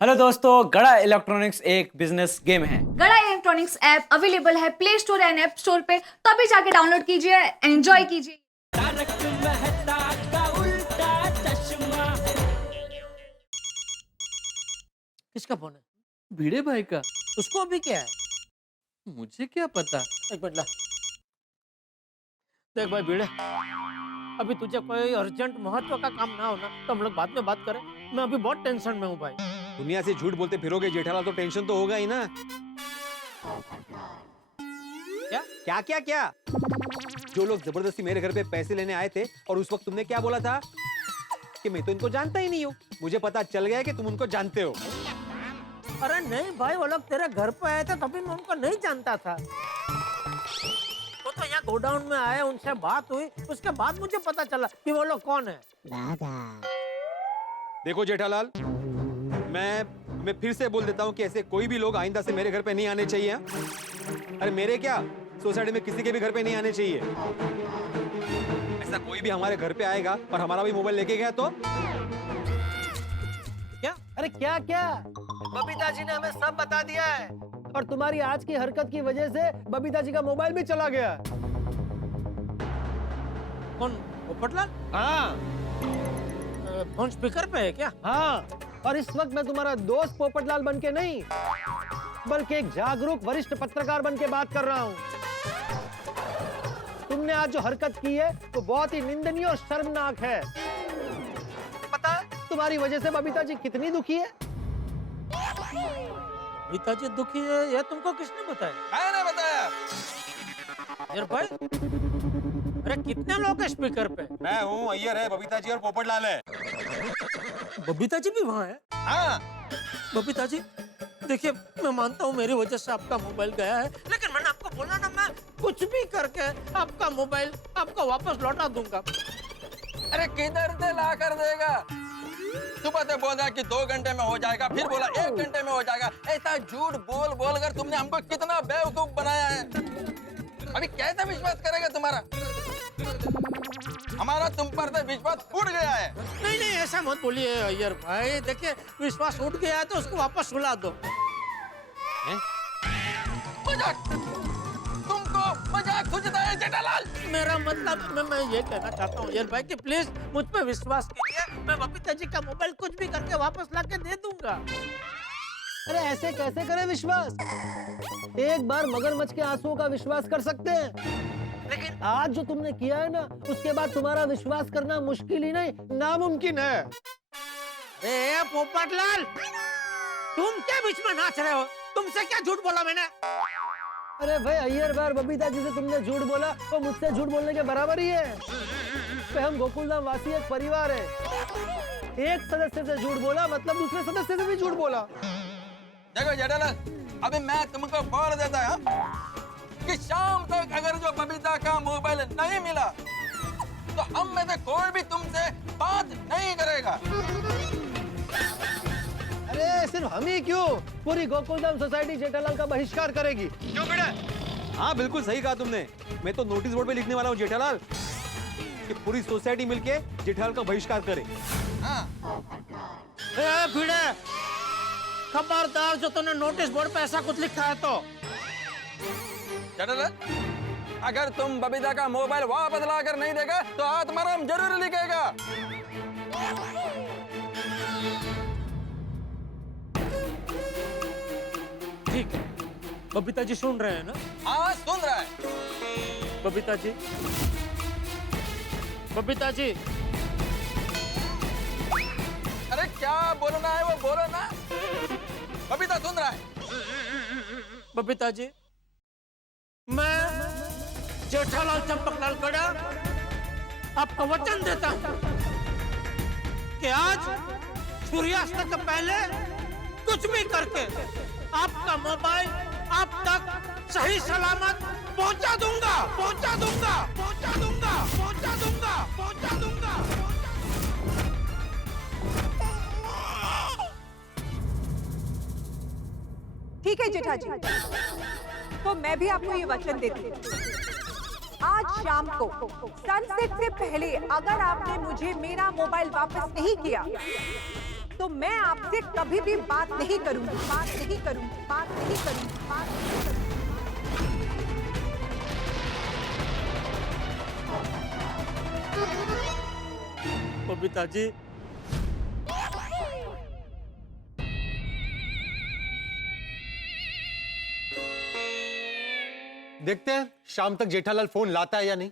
Hello दोस्तों, गड़ा electronics एक बिजनेस गेम है। गड़ा इलेक्ट्रॉनिक्स ऐप अवेलेबल है play store and app store पे, तो अभी जाके डाउनलोड कीजिए, एंजॉय कीजिए। किसका फोन है? भिड़े भाई का। उसको अभी क्या है? मुझे क्या पता। एक मिनट ला। देख भाई भिड़े, अभी तुझे कोई अर्जेंट महत्व का काम ना हो ना तो हम लोग बाद में बात करें। मैं अभी बहुत टेंशन में हूँ भाई। दुनिया से झूठ बोलते फिरोगे जेठालाल तो टेंशन तो होगा ही ना। क्या? क्या क्या क्या? जो लोग जबरदस्ती मेरे घर पे पैसे लेने आए थे और उस वक्त तुमने क्या बोला था कि मैं तो इनको जानता ही नहीं हूँ। मुझे पता चल गया कि तुम उनको जानते हो। अरे नहीं भाई, वो लोग तेरे घर पे आए थे तभी मैं उनको नहीं जानता था। वो तो यहाँ गोडाउन में आए, उनसे बात हुई, उसके बाद मुझे पता चला कि वो लोग कौन है। देखो जेठालाल, मैं फिर से बोल देता हूँ कि ऐसे कोई भी लोग आइंदा से मेरे घर पे नहीं आने चाहिए। अरे मेरे क्या, सोसाइटी में किसी के भी घर पे नहीं आने चाहिए। ऐसा कोई भी हमारे घर पे आएगा और हमारा भी मोबाइल लेके गया तो क्या? अरे क्या क्या? बबीता जी ने हमें सब बता दिया है और तुम्हारी आज की हरकत की वजह से बबीता जी का मोबाइल भी चला गया। कौन? पोपटलाल? हाँ। फोन स्पीकर पे है क्या? हाँ। और इस वक्त मैं तुम्हारा दोस्त पोपटलाल बन के नहीं, बल्कि एक जागरूक वरिष्ठ पत्रकार बन के बात कर रहा हूँ। तुमने आज जो हरकत की है वो बहुत ही निंदनीय और शर्मनाक है। पता है तुम्हारी वजह से बबीता जी कितनी दुखी है? बबीता जी दुखी है यह तुमको किसने बताया? मैंने बताया। यार भाई, अरे कितने लोग हैं स्पीकर पे? मैं हूँ, अय्यर है, बबीता जी और पोपटलाल है। बबीता जी भी वहाँ है? हाँ। बबीता जी देखिए, मैं मानता हूँ मेरी वजह से आपका मोबाइल गया है, लेकिन मैंने आपको बोला ना, मैं कुछ भी करके आपका मोबाइल आपको वापस लौटा दूंगा। अरे किधर से ला कर देगा? सुबह से बोला कि 2 घंटे में हो जाएगा, फिर बोला 1 घंटे में हो जाएगा। ऐसा झूठ बोल बोल कर तुमने हमको कितना बेवकूफ बनाया है। अभी कैसे विश्वास करेगा तुम्हारा? हमारा तुम पर से विश्वास उठ गया है। नहीं नहीं, ऐसा मत बोलिए अय्यर भाई। देखिए, विश्वास उठ गया है तो उसको वापस सुला दो। मजाक, तुमको मजाक सूझता है जेठालाल? मेरा मतलब मैं ये कहना चाहता हूँ अय्यर भाई कि प्लीज मुझ पे विश्वास कीजिए। मैं बबीता जी का मोबाइल कुछ भी करके वापस लाके दे दूंगा। अरे ऐसे कैसे करें विश्वास? एक बार मगरमच्छ के आंसुओं का विश्वास कर सकते हैं, लेकिन आज जो तुमने किया है ना, उसके बाद तुम्हारा विश्वास करना मुश्किल ही नहीं, नामुमकिन है। ए पोपटलाल, तुम क्या बीच में नाच रहे हो? तुमसे क्या झूठ बोला मैंने? अरे भाई अय्यर भाई, बबीता जी से तुमने झूठ बोला तो मुझसे झूठ बोलने के बराबर ही है। तो हम गोकुलधाम वासी एक परिवार है। एक सदस्य से झूठ बोला मतलब दूसरे सदस्य से भी झूठ बोला। देखो जेठालाल, अभी मैं तुमको बोल देता है कि शाम तक अगर जो बबीता का मोबाइल नहीं मिला तो हम में से कोई भी तुमसे बात नहीं करेगा। अरे सिर्फ हम ही क्यों, पूरी गोकुलधाम सोसाइटी जेठालाल का बहिष्कार करेगी। क्यों बेटा? हाँ बिल्कुल सही कहा तुमने। मैं तो नोटिस बोर्ड पे लिखने वाला हूँ जेठालाल कि पूरी सोसाइटी मिलके जेठालाल का बहिष्कार करे। हाँ। ए भिड़े, खबरदार जो तूने नोटिस बोर्ड पे ऐसा कुछ लिखा है तो। जेठालाल, अगर तुम बबीता का मोबाइल वापस ला कर नहीं देगा तो आत्माराम जरूर लिखेगा। ठीक है, बबीता जी सुन रहे हैं ना? हाँ सुन रहा है। बबीता जी, बबीता जी। अरे क्या बोलना है वो बोलो ना। बबीता सुन रहा है। बबीता जी, मैं जेठालाल चंपकलाल गड़ा आपको वचन देता हूँ कि आज सूर्यास्त से पहले कुछ भी करके आपका मोबाइल आप तक सही सलामत पहुंचा दूंगा, पहुंचा दूंगा, पहुंचा दूंगा, पहुंचा दूंगा, पहुंचा दूंगा। ठीक है जेठा जी, तो मैं भी आपको ये वचन देती हूँ, आज शाम को सनसेट से पहले अगर आपने मुझे मेरा मोबाइल वापस नहीं किया तो मैं आपसे कभी भी बात नहीं करूंगी, बात नहीं करूंगी, बात नहीं करूंगी, बात नहीं करूंगी। बबीता जी, देखते हैं शाम तक जेठालाल फोन लाता है या नहीं।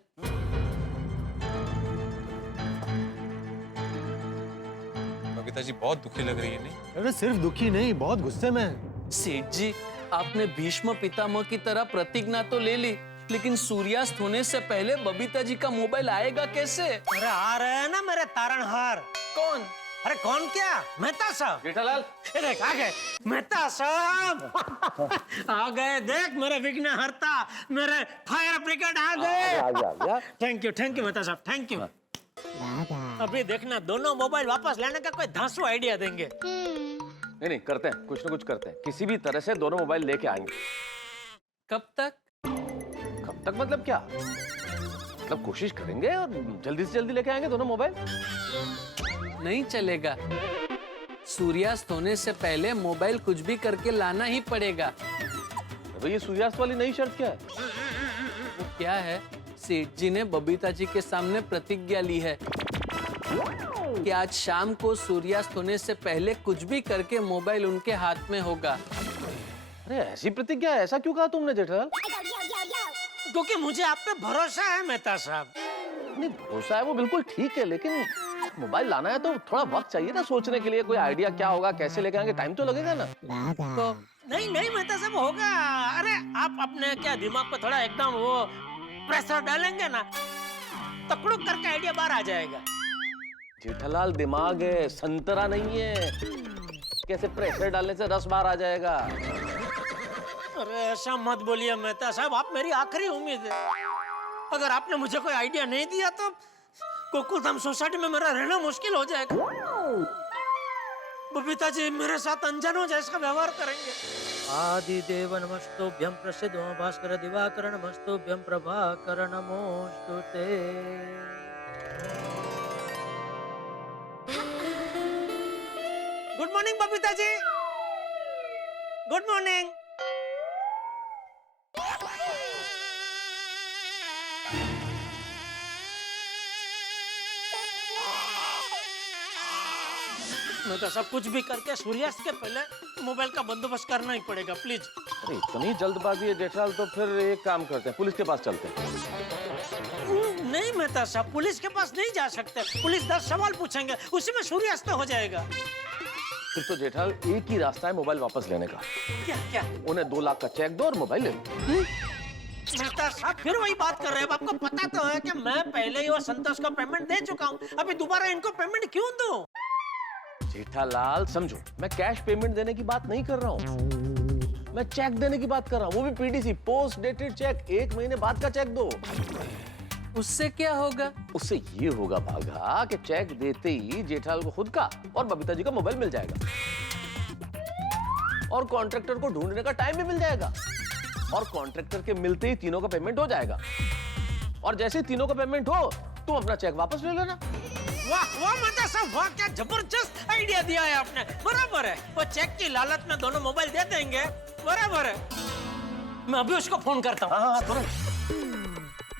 बबीता जी बहुत दुखी लग रही है नहीं? अरे सिर्फ दुखी नहीं, बहुत गुस्से में है। सेठ जी, आपने भीष्म पितामह की तरह प्रतिज्ञा तो ले ली, लेकिन सूर्यास्त होने से पहले बबीता जी का मोबाइल आएगा कैसे? अरे आ रहे हैं ना मेरे तारणहार। कौन? अरे कौन क्या? मेहता साहब। जेठालाल, देख आ गए मेहता साहब। आ गए, देख मेरे विघ्न हरता, मेरे फायर ब्रिगेड आ गए। थैंक यू मेहता साहब, थैंक यू। अभी देखना, दोनों मोबाइल वापस लाने का कोई धांसू आइडिया देंगे। नहीं करते हैं, कुछ ना कुछ करते हैं, किसी भी तरह से दोनों मोबाइल लेके आएंगे। कब तक? कब तक मतलब क्या? मतलब कोशिश करेंगे और जल्दी से जल्दी लेके आएंगे दोनों मोबाइल। नहीं चलेगा, सूर्यास्त होने से पहले मोबाइल कुछ भी करके लाना ही पड़ेगा। तो ये सूर्यास्त वाली नई शर्त क्या है? वो क्या है? सेठ जी ने बबीता जी के सामने प्रतिज्ञा ली है कि आज शाम को सूर्यास्त होने से पहले कुछ भी करके मोबाइल उनके हाथ में होगा। अरे ऐसी प्रतिज्ञा, ऐसा क्यों कहा तुमने जेठालाल? क्योंकि मुझे आप पे भरोसा है मेहता साहब। नहीं भरोसा है वो बिल्कुल ठीक है, लेकिन मोबाइल लाना है तो थोड़ा वक्त चाहिए ना सोचने के लिए। कोई आइडिया क्या होगा, कैसे लेके आएंगे, टाइम तो लगेगा ना। तो नहीं मेहता साहब, होगा। अरे आप अपने क्या दिमाग पे थोड़ा एकदम वो प्रेशर डालेंगे ना, तकड़ुक करके आइडिया बाहर आ जाएगा। जेठालाल दिमाग है, संतरा नहीं है। कैसे प्रेशर डालने से रस बाहर आ जाएगा? अरे ऐसा मत बोलिए मेहता साहब, आप मेरी आखिरी उम्मीद है। अगर आपने मुझे कोई आइडिया नहीं दिया तो गोकुलधाम सोसाइटी में मेरा रहना मुश्किल हो जाएगा। बबीता जी मेरे साथ अनजानों जैसा व्यवहार करेंगे। आदि देव नमस्तुभ्यं, प्रसिद्ध भास्कर दिवाकर नमस्तुभ्यं, प्रभाकर नमोस्तुते। Good morning Babita ji, good morning. मैं तो सब कुछ भी करके सूर्यास्त के पहले मोबाइल का बंदोबस्त करना ही पड़ेगा, प्लीज। अरे इतनी जल्दबाजी है जेठालाल, तो फिर एक काम करते हैं, पुलिस के पास चलते हैं। नहीं मेहता साहब, पुलिस के पास नहीं जा सकते। पुलिस 10 सवाल पूछेंगे, उसी में सूर्यास्त हो जाएगा। फिर तो जेठालाल एक ही रास्ता है मोबाइल वापस लेने का। क्या क्या? उन्हें 2 लाख का चेक दो और मोबाइल ले लो। मेहता साहब फिर वही बात कर रहे हैं। आपको पता तो है कि मैं पहले ही वो संतोष को पेमेंट दे चुका हूँ, अभी दोबारा इनको पेमेंट क्यों दूं? जेठालाल समझो, मैं कैश पेमेंट देने की बात नहीं कर रहा हूँ, मैं चेक देने की बात कर रहा हूँ, वो भी पीडीसी, पोस्ट डेटेड चेक। 1 महीने बाद का चेक दो। उससे क्या होगा? उससे ये होगा भागा कि चेक देते ही जेठालाल को खुद का और बबीता जी का मोबाइल मिल जाएगा, और कॉन्ट्रैक्टर को ढूंढने का टाइम भी मिल जाएगा, और कॉन्ट्रैक्टर के मिलते ही तीनों का पेमेंट हो जाएगा, और जैसे ही तीनों का पेमेंट हो तुम अपना चेक वापस ले लेना। वाह वाह मेहता साहब, वाह क्या जबरदस्त आइडिया दिया है आपने। बराबर है, वो चेक की लालच में दोनों मोबाइल दे देंगे। बराबर है, मैं अभी उसको फोन करता हूँ। हाँ तुरंत।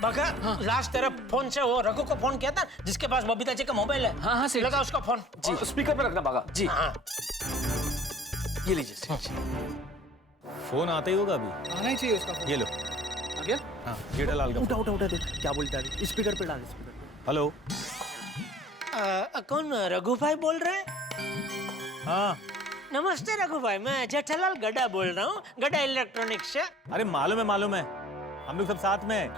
बगा, लास्ट तेरे फोन से वो रघु को फोन किया था जिसके पास बबीता जी का मोबाइल है। हाँ सेठ लगा जी। उसका फोन। जी स्पीकर पे रखना भागा। जी हाँ। ये लीजिए सेठ जी। फोन आता ही होगा अभी, आना ही चाहिए उसका फोन। ये लो। आ गया? हाँ जेठालाल का। उठा दे, क्या बोलता है? स्पीकर पे डाल, स्पीकर पे। हेलो। कौन? रघु भाई बोल रहे हैं? हाँ नमस्ते रघु भाई, मैं जेठालाल गड्ढा बोल रहा हूँ, गड्ढा इलेक्ट्रॉनिक्स से। अरे मालूम है, हम लोग सब साथ में हैं।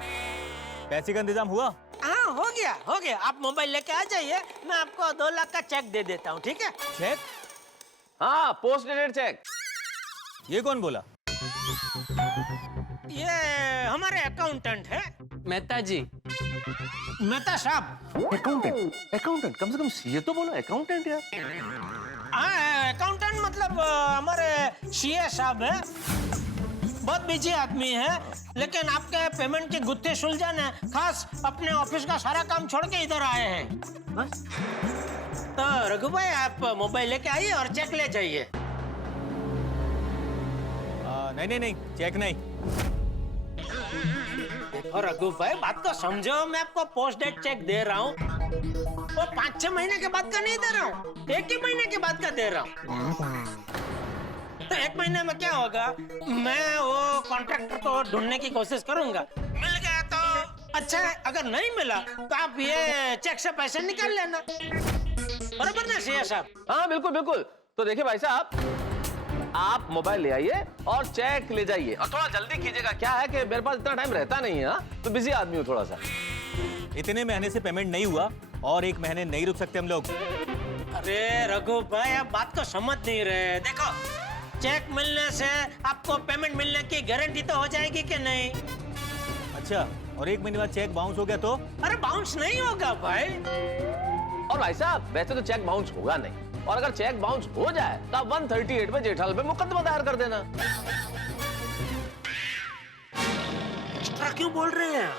पैसे का इंतजाम हुआ? हाँ हो गया। आप मोबाइल लेके आ जाइए, मैं आपको 2 लाख का चेक दे देता हूँ, ठीक है? चेक? हाँ पोस्ट डेटेड चेक। ये कौन बोला? ये हमारे अकाउंटेंट है। मेहता जी। मेहता साहब। अकाउंटेंट कम से कम सीए तो बोलो, अकाउंटेंट यार। हाँ अकाउंटेंट मतलब हमारे सीए साहब है, बहुत बिजी आदमी है, लेकिन आपके पेमेंट की गुत्थी सुलझाने खास अपने ऑफिस का सारा काम छोड़ के इधर आए हैं। बस तो रघु भाई आप मोबाइल लेके आइए और चेक ले जाइए। नहीं नहीं नहीं, चेक नहीं। देखो रघु भाई, बात को समझो। मैं आपको पोस्ट डेट चेक दे रहा हूँ, वो 5-6 महीने के बाद का नहीं दे रहा हूँ, 1 ही महीने के बाद का दे रहा हूँ। तो 1 महीने में क्या होगा, मैं वो कॉन्ट्रैक्टर को ढूंढने की कोशिश करूंगा। मिल गया तो अच्छा है, अगर नहीं मिला तो आप ये चेक से पैसे निकाल लेना। बराबर ना शेर साहब? हाँ बिल्कुल बिल्कुल। तो देखिए भाई साहब, आप मोबाइल ले आइए और चेक ले जाइए, और थोड़ा जल्दी कीजिएगा। क्या है कि मेरे पास इतना टाइम रहता नहीं है, तो बिजी आदमी हूँ थोड़ा सा। इतने महीने से पेमेंट नहीं हुआ और 1 महीने नहीं रुक सकते हम लोग। अरे रघु भाई, आप बात को समझ नहीं रहे। देखो, चेक मिलने से आपको पेमेंट मिलने की गारंटी तो हो जाएगी कि नहीं? अच्छा, और 1 महीने बाद चेक बाउंस हो गया तो? अरे बाउंस नहीं होगा भाई। और भाई साहब, वैसे तो चेक बाउंस होगा नहीं, और अगर चेक बाउंस हो जाए तो आप 138 में जेठालाल पे मुकदमा दायर कर देना। एक्स्ट्रा क्यों बोल रहे हैं?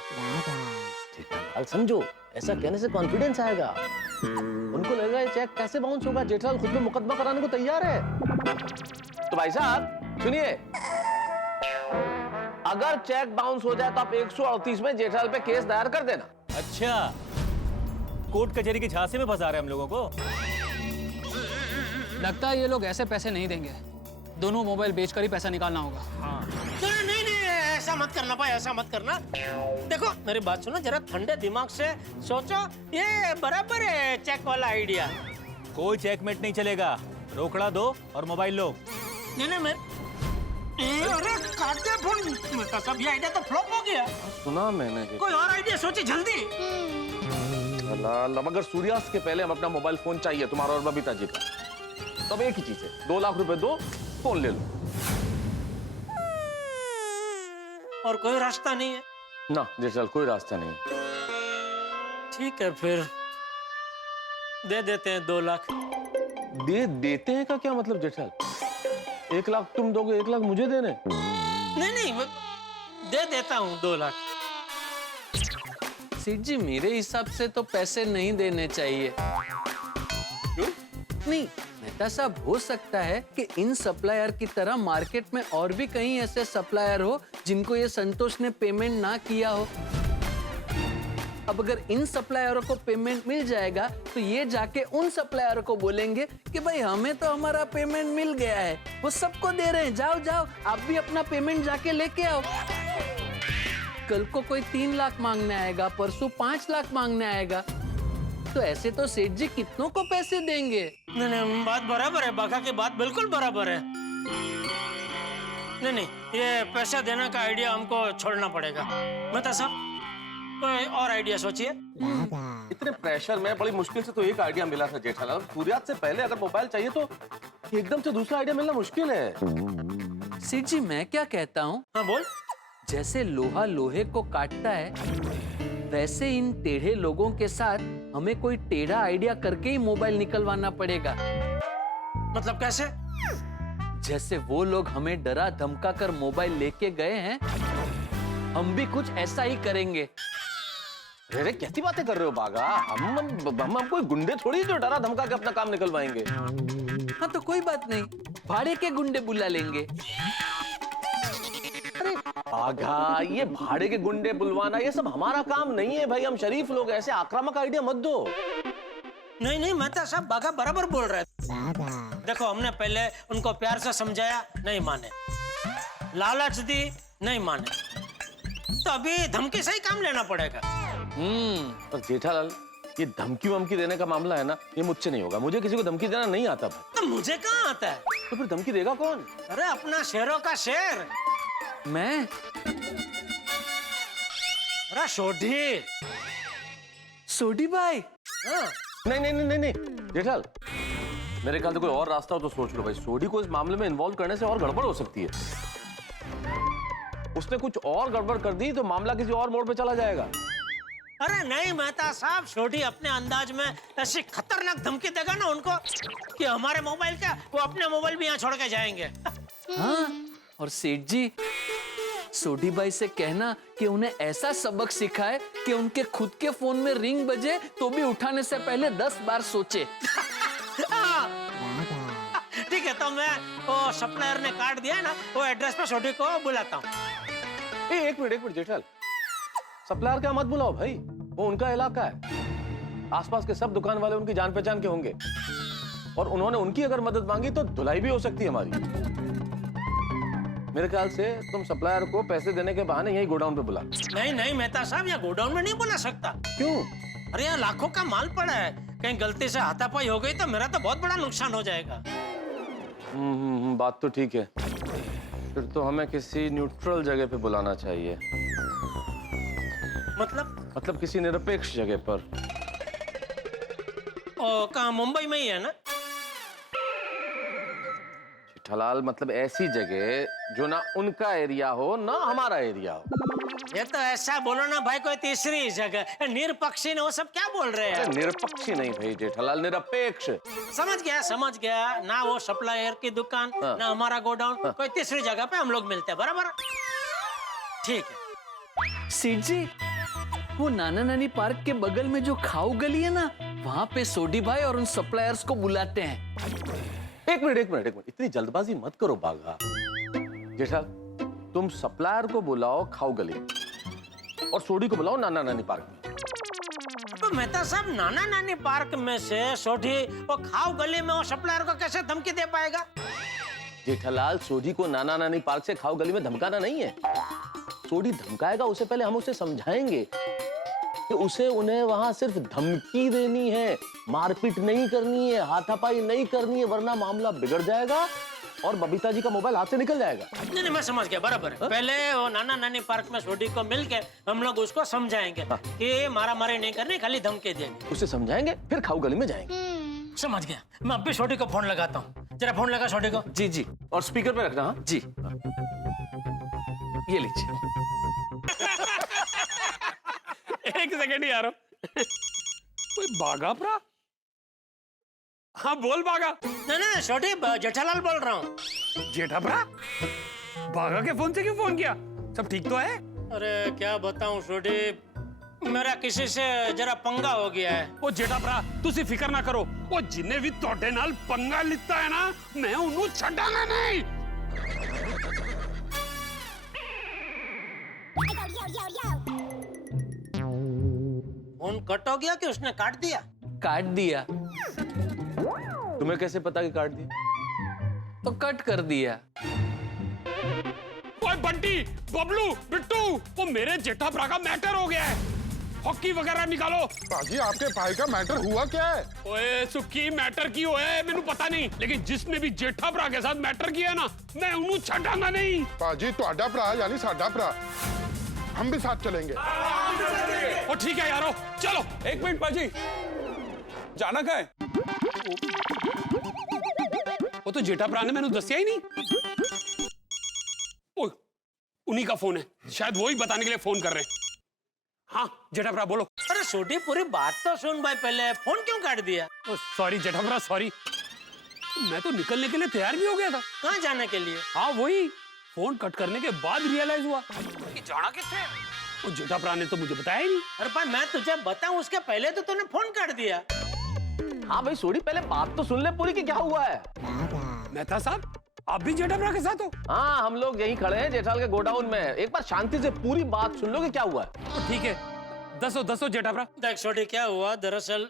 जेठालाल समझो, ऐसा कहने से कॉन्फिडेंस आएगा। उनको लगेगा ये चेक कैसे बाउंस होगा, जेठालाल खुद पे मुकदमा कराने को तैयार है। तो भाई साहब सुनिए, अगर चेक बाउंस हो जाए तो आप 138 में जेठालाल पे केस दायर कर देना। अच्छा, कोर्ट कचहरी के झांसे में फंसा रहे हम लोगों को। लगता है ये लोग ऐसे पैसे नहीं देंगे, दोनों मोबाइल बेचकर ही पैसा निकालना होगा। नहीं नहीं नहीं, ऐसा मत करना भाई, ऐसा मत करना। देखो मेरी बात सुनो, जरा ठंडे दिमाग से सोचो। ये बराबर है चेक वाला आइडिया। कोई चेकमेट नहीं चलेगा, रोकड़ा दो और मोबाइल लो। नहीं नहीं, मैं अरे काट दे फोन। मतलब सब ये आइडिया तो फ्लॉप हो गया। सुना मैंने, कोई और आइडिया सोचे जल्दी। अगर सूर्यास्त के पहले हम अपना मोबाइल फोन चाहिए तुम्हारा और बबीता जी का, तब एक ही चीज है, 2 लाख रुपए दो, फोन ले लो। और कोई रास्ता नहीं है? ना जेठालाल, कोई रास्ता नहीं। ठीक है, फिर दे देते हैं 2 लाख। दे देते हैं का क्या मतलब जेठालाल? 1 लाख तुम दोगे, 1 लाख मुझे देने? नहीं नहीं, मैं दे देता हूँ 2 लाख। सेठ जी, मेरे हिसाब से तो पैसे नहीं देने चाहिए। क्यों? नहीं, मेहता साहब, हो सकता है कि इन सप्लायर की तरह मार्केट में और भी कई ऐसे सप्लायर हो जिनको ये संतोष ने पेमेंट ना किया हो। अब अगर इन सप्लायरों को पेमेंट मिल जाएगा तो ये जाके उन सप्लायरों को बोलेंगे कि भाई हमें तो हमारा पेमेंट मिल गया है, वो सबको दे रहे हैं, जाओ जाओ आप भी अपना पेमेंट जाके लेके आओ। कल को कोई 3 लाख मांगने आएगा, परसों 5 लाख मांगने आएगा, तो ऐसे तो सेठ जी कितनों को पैसे देंगे? नहीं नहीं, बात बराबर है, बाका की बात बिल्कुल बराबर है। नहीं नहीं, ये पैसा देने का आइडिया हमको छोड़ना पड़ेगा। मतलब साहब, कोई और आइडिया सोचिए। इतने प्रेशर में बड़ी मुश्किल से तो एक आइडिया मिला था जेठालाल। सूर्यास्त से पहले अगर मोबाइल चाहिए तो एकदम से दूसरा आइडिया मिलना मुश्किल है। सेठ जी, मैं क्या कहता हूँ, हाँ बोल। जैसे लोहा लोहे को काटता है, वैसे इन टेढ़े लोगों के साथ हमें कोई टेढ़ा आइडिया करके ही मोबाइल निकलवाना पड़ेगा। मतलब कैसे? जैसे वो लोग हमें डरा धमका कर मोबाइल लेके गए हैं, हम भी कुछ ऐसा ही करेंगे। अरे कैसी बातें कर रहे हो बागा? हम कोई गुंडे थोड़ी जो डरा धमका के अपना काम निकलवाएंगे। हाँ तो कोई बात नहीं, भाड़े के गुंडे बुला लेंगे। बागा, ये भाड़े के गुंडे बुलवाना ये सब हमारा काम नहीं है भाई, हम शरीफ लोग, ऐसे आक्रामक आइडिया मत दो। नहीं नहीं, मैं तो सब बागा बराबर बोल रहे थे। देखो, हमने पहले उनको प्यार से समझाया, नहीं माने, लालच दी, नहीं माने, तो अभी धमकी से ही काम लेना पड़ेगा। पर जेठालाल, ये धमकी वमकी देने का मामला है ना, ये मुझसे नहीं होगा। मुझे किसी को धमकी देना नहीं आता भाई। तो मुझे कहाँ आता है? तो फिर धमकी देगा कौन? अरे अपना शेरों का शेर, मैं? अरे सोढ़ी। सोडी भाई? हाँ। नहीं नहीं नहीं नहीं जेठालाल, मेरे ख्याल से कोई और रास्ता हो तो सोच लो भाई। सोडी को इस मामले में इन्वॉल्व करने से और गड़बड़ हो सकती है। उसने कुछ और गड़बड़ कर दी तो मामला किसी और मोड़ पे चला जाएगा। अरे नहीं मेहता साहब, छोटी अपने अंदाज में ऐसी खतरनाक धमकी देगा ना उनको कि हमारे मोबाइल क्या, वो अपने मोबाइल भी यहाँ छोड़ के जाएंगे। हाँ, और सेठ जी, सोडी भाई से कहना कि उन्हें ऐसा सबक सिखाए कि उनके खुद के फोन में रिंग बजे तो भी उठाने से पहले 10 बार सोचे। वो सप्लायर ने काट दिया है ना, वो एड्रेस पे छोटी को बुलाता हूँ। एक मिनट जेठल, सप्लायर क्या मत बुलाओ भाई, वो उनका इलाका है, आसपास के सब दुकान वाले उनकी जान पहचान के होंगे, और उन्होंने उनकी अगर मदद मांगी तो धुलाई भी हो सकती है हमारी। मेरे ख्याल से तुम सप्लायर को पैसे देने के बहाने यही गोडाउन पे बुला। नहीं मेहता साहब, यहाँ गोडाउन में नहीं बुला सकता। क्यों? अरे यहाँ लाखों का माल पड़ा है, कहीं गलती से हाथापाई हो गई तो मेरा तो बहुत बड़ा नुकसान हो जाएगा। बात तो ठीक है, फिर तो हमें किसी न्यूट्रल जगह पे बुलाना चाहिए। मतलब किसी निरपेक्ष जगह पर। कहाँ, मुंबई में ही है ना? जेठालाल, मतलब ऐसी जगह जो ना उनका एरिया हो ना हमारा एरिया हो। ये तो ऐसा बोलो ना भाई, कोई तीसरी जगह, निरपक्षी ने वो सब क्या बोल रहे हैं? निरपक्षी नहीं भाई जेठालाल, निरपेक्ष। समझ गया ना, वो सप्लायर की दुकान ना हमारा गोडाउन, कोई तीसरी जगह पे हम लोग मिलते हैं, बराबर? ठीक है। सेठ जी, वो नाना नानी पार्क के बगल में जो खाऊ गली है ना, वहाँ पे सोडी भाई और उन सप्लायर्स को बुलाते हैं। एक मिनट, इतनी जल्दबाजी मत करो बागा। जेठा, तुम सप्लायर को बुलाओ खाऊ गली और सोडी को बुलाओ नाना नानी पार्क में। तो मेहता साहब, नाना नानी पार्क में से सोडी वो खाऊ गली में वो सप्लायर को कैसे धमकी दे पाएगा? जेठालाल, सोडी को नाना नानी पार्क से खाऊ गली में धमकाना नहीं है। सोडी धमकाएगा उससे पहले हम उसे समझाएंगे कि उसे उन्हें वहां सिर्फ धमकी देनी है, मारपीट नहीं करनी है, हाथापाई नहीं करनी है, वरना मामला बिगड़ जाएगा और बबीता जी का मोबाइल हाथ से निकल जाएगा। नहीं, मैं समझ गया, बराबर है। पहले वो नाना नानी पार्क में सोडी को मिलके हम लोग उसको समझाएंगे कि मारा मारी नहीं करनी, खाली धमकी देंगे। उसे समझाएंगे, फिर खाऊ गली में जाएंगे। समझ गया, मैं अब भी सोडी को फोन लगाता हूँ। जरा फोन लगा सोडी को। जी, और स्पीकर पे रखना। हाँ जी, ये लीजिए। एक सेकंड यार, कोई बागा प्रा? हाँ बोल बागा। नहीं, छोटी जेठालाल बोल रहा हूँ। जेठा प्रा, बागा के फोन से क्यों फोन किया? सब ठीक तो है? अरे क्या बताऊं छोटी, मेरा किसी से जरा पंगा हो गया है। ओ जेठा भरा, तुसी फिकर ना करो, वो जिन्ने भी तोड़े नाल पंगा लिता है ना, मैं उन्हें छड़ांगा नहीं। फोन कट हो गया कि उसने काट दिया? काट दिया। तुम्हें कैसे पता कि काट दिया? तो कट कर दिया। ओए बंटी, बबलू, बिट्टू, वो मेरे जेठा भरा का मैटर हो गया है। हॉकी वगैरह निकालो। पाजी, आपके भाई का मैटर हुआ क्या है? ओए सुखी मैटर की होया है मेनू पता नहीं, लेकिन जिसने भी जेठा भरा के साथ मैटर किया ना, मैं उन्हें छड़ांगा नहीं। पाजी, तुहाडा भरा यानी साडा भरा, हम भी साथ चलेंगे। ओ ठीक है यारो, चलो। एक मिनट पाजी, जाना कहाँ है? वो तो जेठा भरा ने मैंने दसिया ही नहीं। ओ, उन्हीं का फोन है, शायद वो ही बताने के लिए फोन कर रहे हैं। हाँ जेठा भरा बोलो। अरे छोटी, पूरी बात तो सुन भाई, पहले फोन क्यों काट दिया? सॉरी जेठा भरा, सॉरी। मैं तो निकलने के लिए तैयार भी हो गया था। कहाँ जाने के लिए? हाँ वही, फोन कट करने के बाद रियलाइज हुआ कि जाना किससे। वो जेठा भरा ने तो मुझे बताया ही नहीं। अरे भाई, मैं तुझे बताऊं उसके पहले तो तूने फोन काट दिया। हाँ भाई सोडी, पहले बात तो सुन ले पूरी कि क्या हुआ है। मेहता साहब, आप भी जेठा भरा के साथ हो? हाँ, हम लोग यहीं खड़े हैं जेठाल के गोडाउन में। एक बार शांति से पूरी बात सुन लो कि क्या हुआ है। तो ठीक है, दसो जेठा भरा। देख छोटी, क्या हुआ दरअसल,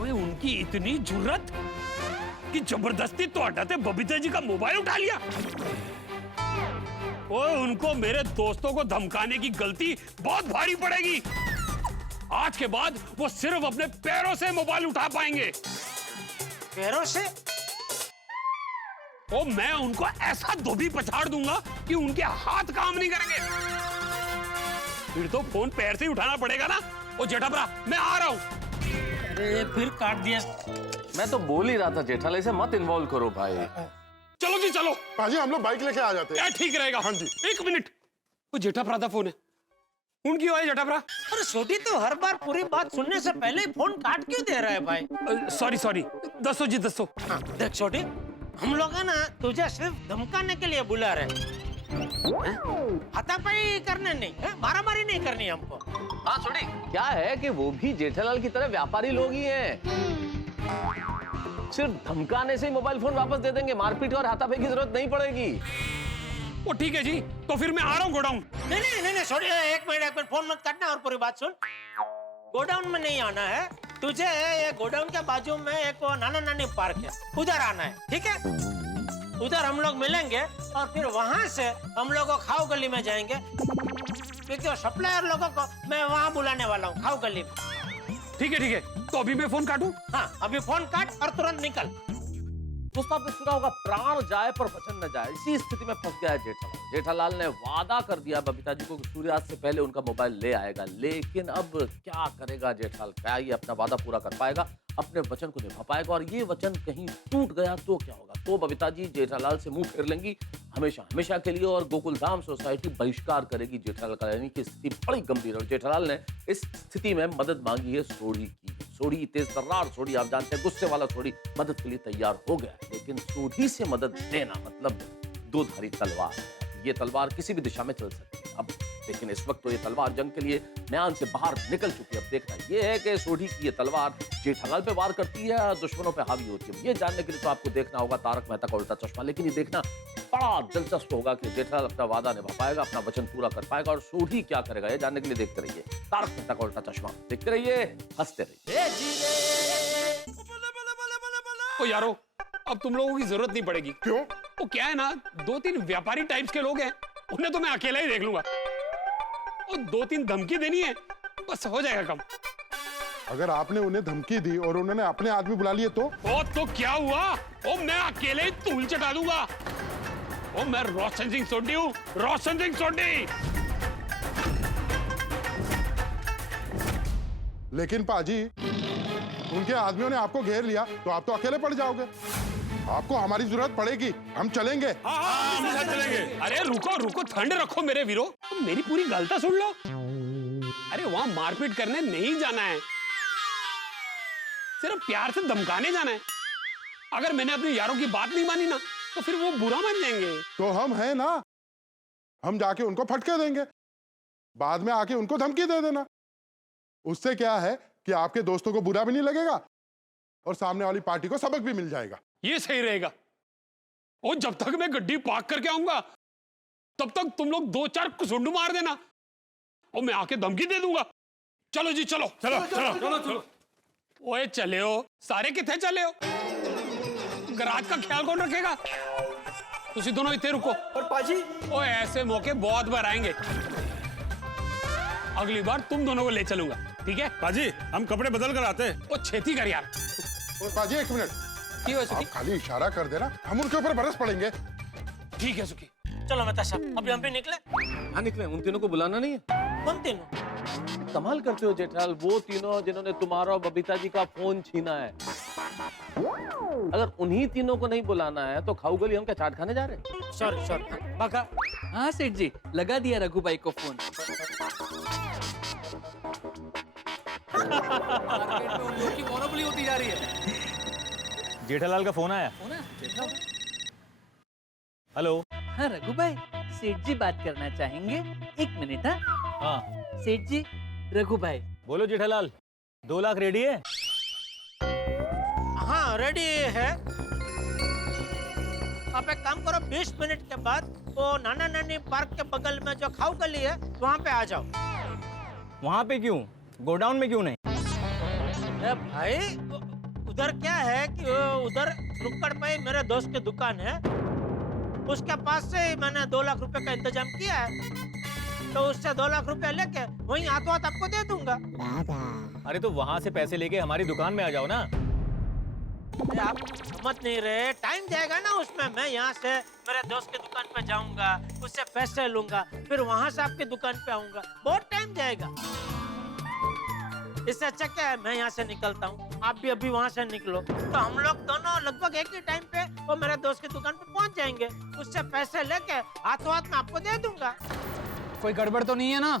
ओए उनकी इतनी जुर्रत कि जबरदस्ती तो हटाते बबीता जी का मोबाइल उठा लिया। ओए उनको मेरे दोस्तों को धमकाने की गलती बहुत भारी पड़ेगी। आज के बाद वो सिर्फ अपने पैरों से मोबाइल उठा पाएंगे। पैरों से? ओ मैं उनको ऐसा धोबी पछाड़ दूंगा कि उनके हाथ काम नहीं करेंगे। फिर तो फोन पैर से ही उठाना पड़ेगा ना। ओ जेठा भरा, मैं आ रहा हूँ। अरे फिर काट दिया। मैं तो बोल ही रहा था जेठाल, इसे मत इन्वॉल्व करो भाई। चलो जी चलो। पाजी, हम लोग बाइक लेके आ जाते हैं। क्या ठीक रहेगा। हाँ जी। एक मिनट, वो जेठा भरा का फोन है, उनकी हो है जेठा भरा। अरे छोटी, तो हर बार पूरी बात सुनने से पहले ही फोन काट क्यों दे रहा है भाई? सॉरी, दसो जी दसो। देख छोटी, हम लोग है ना तुझे सिर्फ धमकाने के लिए बुला रहे हैं। हाथापाई करने नहीं है, मारामारी नहीं करनी है हमको। हाँ सोडी, क्या है कि वो भी जेठालाल की तरह व्यापारी लोग ही हैं। सिर्फ धमकाने से ही मोबाइल फोन वापस दे देंगे, मारपीट और हाथापाई की जरूरत नहीं पड़ेगी। वो ठीक है जी, तो फिर मैं आ रहा हूँ गोडाउन। नहीं छोड़िए, एक मिनट फोन मत काटना और पूरी बात सुन। गोडाउन में नहीं आना है तुझे, ये गोडाउन के बाजू में एक नाना नानी पार्क है, उधर आना है, ठीक है? उधर हम लोग मिलेंगे और फिर वहां से हम लोग खाओ गली में जाएंगे, क्योंकि सप्लायर लोगों को मैं वहां बुलाने वाला हूँ, खाओ गली में। ठीक है, तो अभी मैं फोन काटूं? हाँ, अभी फोन काट और तुरंत निकल। दोस्तों, आपने सुना होगा प्राण जाए पर वचन न जाए। इसी स्थिति में फंस गया है जेठालाल। जेठालाल ने वादा कर दिया बबीता जी को कि सूर्यास्त से पहले उनका मोबाइल ले आएगा, लेकिन अब क्या करेगा जेठालाल? क्या ये अपना वादा पूरा कर पाएगा, अपने वचन को निभा पाएगा? और ये वचन कहीं टूट गया तो क्या होगा? तो बबीता जी जेठालाल से मुंह फेर लेंगी हमेशा हमेशा के लिए, और गोकुलधाम सोसाइटी बहिष्कार करेगी जेठालाल का। यानी कि स्थिति बड़ी गंभीर है। जेठालाल ने इस स्थिति में मदद मांगी है सोडी की। सोडी, तेज तर्रार सोडी, आप जानते हैं, गुस्से वाला सोडी मदद के लिए तैयार हो गया है। लेकिन सोडी से मदद देना मतलब दो धारी तलवार। ये तलवार किसी भी दिशा में चल सकती है। अब लेकिन इस वक्त तो ये तलवार जंग के लिए म्यान से बाहर निकल चुकी है। अब देखना ये है कि सोडी की ये तलवार जेठालाल पे वार करती है, दुश्मनों पे हावी होती है। ये जानने के लिए तो आपको देखना होगा तारक मेहता का उल्टा चश्मा। लेकिन ये देखना बड़ा दिलचस्प होगा कि जेठालाल अपना वादा निभा पाएगा, अपना वचन पूरा कर पाएगा, और सोडी क्या करेगा, ये जानने के लिए देखते रहिए तारक मेहता का उल्टा चश्मा। देखते रहिए, हंसते रहिए। ओ यारो, अब तुम लोगों की जरूरत नहीं पड़ेगी। क्यों? वो क्या है ना, 2-3 व्यापारी टाइप्स के लोग हैं, उन्हें तो मैं अकेला ही देख लूंगा। और 2-3 धमकी देनी है, बस हो जाएगा काम। अगर आपने उन्हें धमकी दी और उन्होंने अपने आदमी बुला लिए तो? ओ तो क्या हुआ? ओ मैं अकेले ही तूल चटा दूंगा। ओ मैं रोशन सिंह सोडी हूँ, रोशन सिंह सोडी। लेकिन पाजी, उनके आदमियों ने आपको घेर लिया तो आप तो अकेले पड़ जाओगे। आपको हमारी जरूरत पड़ेगी, हम चलेंगे। हाँ, हम साथ चलेंगे। अरे रुको, ठंड रखो मेरे वीरो, तुम मेरी पूरी गलता सुन लो। अरे वहां मारपीट करने नहीं जाना है, सिर्फ प्यार से धमकाने जाना है। अगर मैंने अपने यारों की बात नहीं मानी ना, तो फिर वो बुरा मान जाएंगे। तो हम हैं ना, हम जाके उनको फटके देंगे, बाद में आके उनको धमकी दे देना। उससे क्या है कि आपके दोस्तों को बुरा भी नहीं लगेगा और सामने वाली पार्टी को सबक भी मिल जाएगा। ये सही रहेगा। और जब तक मैं गड्डी पार्क करके आऊंगा, तब तक तुम लोग 2-4 कुसुंडू मार देना और मैं आके धमकी दे दूंगा। चलो जी, चलो। ओए चले हो सारे, कितने चले हो? गराज का ख्याल कौन रखेगा? तुसी दोनों इतने रुको। और पाजी, ओए ऐसे मौके बहुत बार आएंगे, अगली बार तुम दोनों को ले चलूंगा, ठीक है? पाजी, हम कपड़े बदल कर आते हैं। ओ छेती कर यार। और पाजी एक मिनट, आप खाली इशारा कर देना, हम उनके ऊपर बरस पड़ेंगे। ठीक है सुखी। चलो मेहता साहब, अभी हम भी निकले। हाँ निकले, उन तीनों को बुलाना नहीं है? कौन तीनों? कमाल करते हो जेठालाल, वो तीनों जिन्होंने तुम्हारा और बबीता जी का फोन छीना है। अगर उन्हीं तीनों को नहीं बुलाना है तो खाऊ गली हम क्या चाट खाने जा रहे हैं? सॉरी बाका। हाँ सेठ जी, लगा दिया रघु भाई को फोन। होती जा रही है। जेठालाल का फोन आया। हेलो। हाँ रघु भाई, सेठ जी बात करना चाहेंगे, 1 मिनट। हाँ सेठ जी, रघु भाई। बोलो जेठालाल, 2 लाख रेडी है? हाँ रेडी है। आप एक काम करो, 20 मिनट के बाद वो नाना नानी पार्क के बगल में जो खाऊ गली है वहाँ पे आ जाओ। वहाँ पे क्यों, गोडाउन में क्यों नहीं? अरे भाई, उधर क्या है कि उधर नुक्कड़ पे मेरे दोस्त की दुकान है, उसके पास से मैंने 2 लाख रुपए का इंतजाम किया है, तो उससे 2 लाख रुपए लेके वहीं हाथों हाथ आपको दे दूंगा। अरे तो वहाँ से पैसे लेके हमारी दुकान में आ जाओ ना। अरे आप समझ नहीं रहे, टाइम जाएगा ना उसमें। मैं यहाँ से मेरे दोस्त की दुकान पे जाऊंगा, उससे पैसे लूंगा, फिर वहाँ से आपकी दुकान पे आऊंगा, बहुत टाइम जाएगा। इससे अच्छा क्या है, मैं यहाँ से निकलता हूँ, आप भी अभी वहाँ से निकलो, तो हम लोग दोनों लगभग एक ही टाइम पे वो मेरे दोस्त की दुकान पे पहुँच जाएंगे। उससे पैसे लेके हाथों हाथ में आपको दे दूंगा। कोई गड़बड़ तो नहीं है ना?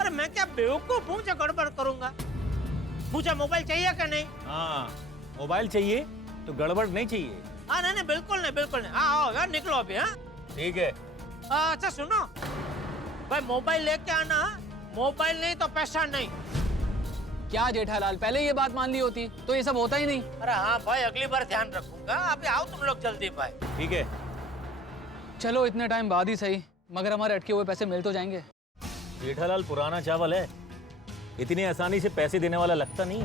अरे मैं क्या बेवकूफ हूँ जो गड़बड़ करूंगा? मुझे मोबाइल चाहिए क्या नहीं? हाँ, मोबाइल चाहिए तो गड़बड़ नहीं चाहिए। हाँ नहीं बिल्कुल नहीं हाँ आओ यार निकलो अभी। हाँ ठीक है। अच्छा सुनो भाई, मोबाइल लेके आना, मोबाइल नहीं तो पैसा नहीं। क्या जेठालाल, पहले ये बात मान ली होती तो ये सब होता ही नहीं। अरे हाँ भाई, अगली बार ध्यान रखूंगा। अभी आओ तुम लोग जल्दी भाई। ठीक है चलो इतने टाइम बाद ही सही, मगर हमारे अटके हुए पैसे मिल तो जाएंगे। जेठालाल पुराना चावल है, इतनी आसानी से पैसे देने वाला लगता नहीं।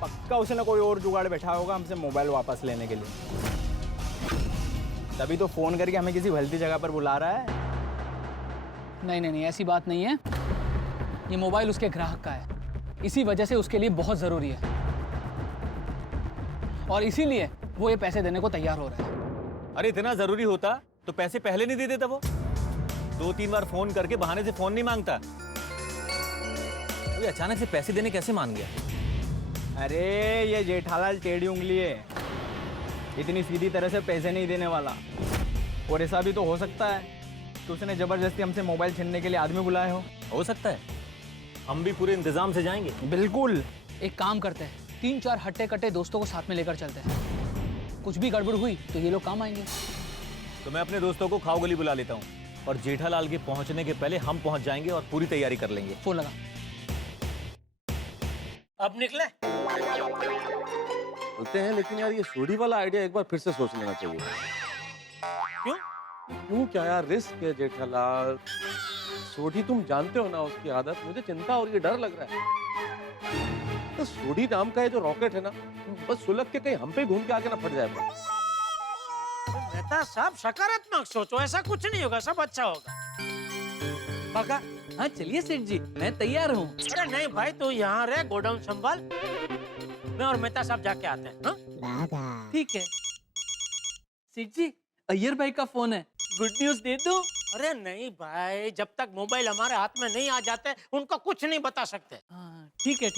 पक्का उसने कोई और जुगाड़ बैठा होगा हमसे मोबाइल वापस लेने के लिए, तभी तो फोन करके हमें किसी भलती जगह पर बुला रहा है। नहीं ऐसी बात नहीं है, ये मोबाइल उसके ग्राहक का है, इसी वजह से उसके लिए बहुत जरूरी है और इसीलिए वो ये पैसे देने को तैयार हो रहा है। अरे इतना जरूरी होता तो पैसे पहले नहीं दे देता वो? 2-3 बार फोन करके बहाने से फोन नहीं मांगता। अभी अचानक से पैसे देने कैसे मान गया? अरे ये जेठालाल टेढ़ी उंगली है, इतनी सीधी तरह से पैसे नहीं देने वाला। और ऐसा भी तो हो सकता है कि उसने जबरदस्ती हमसे मोबाइल छीनने के लिए आदमी बुलाए हो सकता है, हम भी पूरे इंतजाम से जाएंगे। बिल्कुल। एक काम करते हैं, 3-4 हट्टे कट्टे दोस्तों को साथ में लेकर चलते हैं, कुछ भी गड़बड़ हुई तो ये लोग काम आएंगे। तो मैं अपने दोस्तों को खाओ गली बुला लेता हूँ और जेठालाल के पहुंचने के पहले हम पहुंच जाएंगे और पूरी तैयारी कर लेंगे। फोन लगा। अब निकले बोलते हैं, लेकिन यार ये सोडी वाला आइडिया एक बार फिर से सोच लेना चाहिए। क्यों क्या यार, रिस्क है जेठालाल। सोडी तुम जानते हो ना उसकी आदत, मुझे चिंता और ये डर लग रहा है। तो सोडी नाम का ये जो रॉकेट है ना, बस सुलग के कहीं हम पे घूम के आके ना फट जाए। मेहता साहब सकारात्मक सोचो, ऐसा कुछ नहीं होगा, सब अच्छा होगा। बगा हाँ चलिए सेठ जी, मैं तैयार हूँ। अरे नहीं भाई, तू यहाँ रह, गोडाउन संभाल, मैं और मेहता साहब जाके आते हैं। हाँ? ठीक है सेठ जी, अय्यर भाई का फोन है, गुड न्यूज दे दो। अरे नहीं भाई, जब तक मोबाइल हमारे हाथ में नहीं आ जाते उनको कुछ नहीं बता सकते। हाँ ठीक है।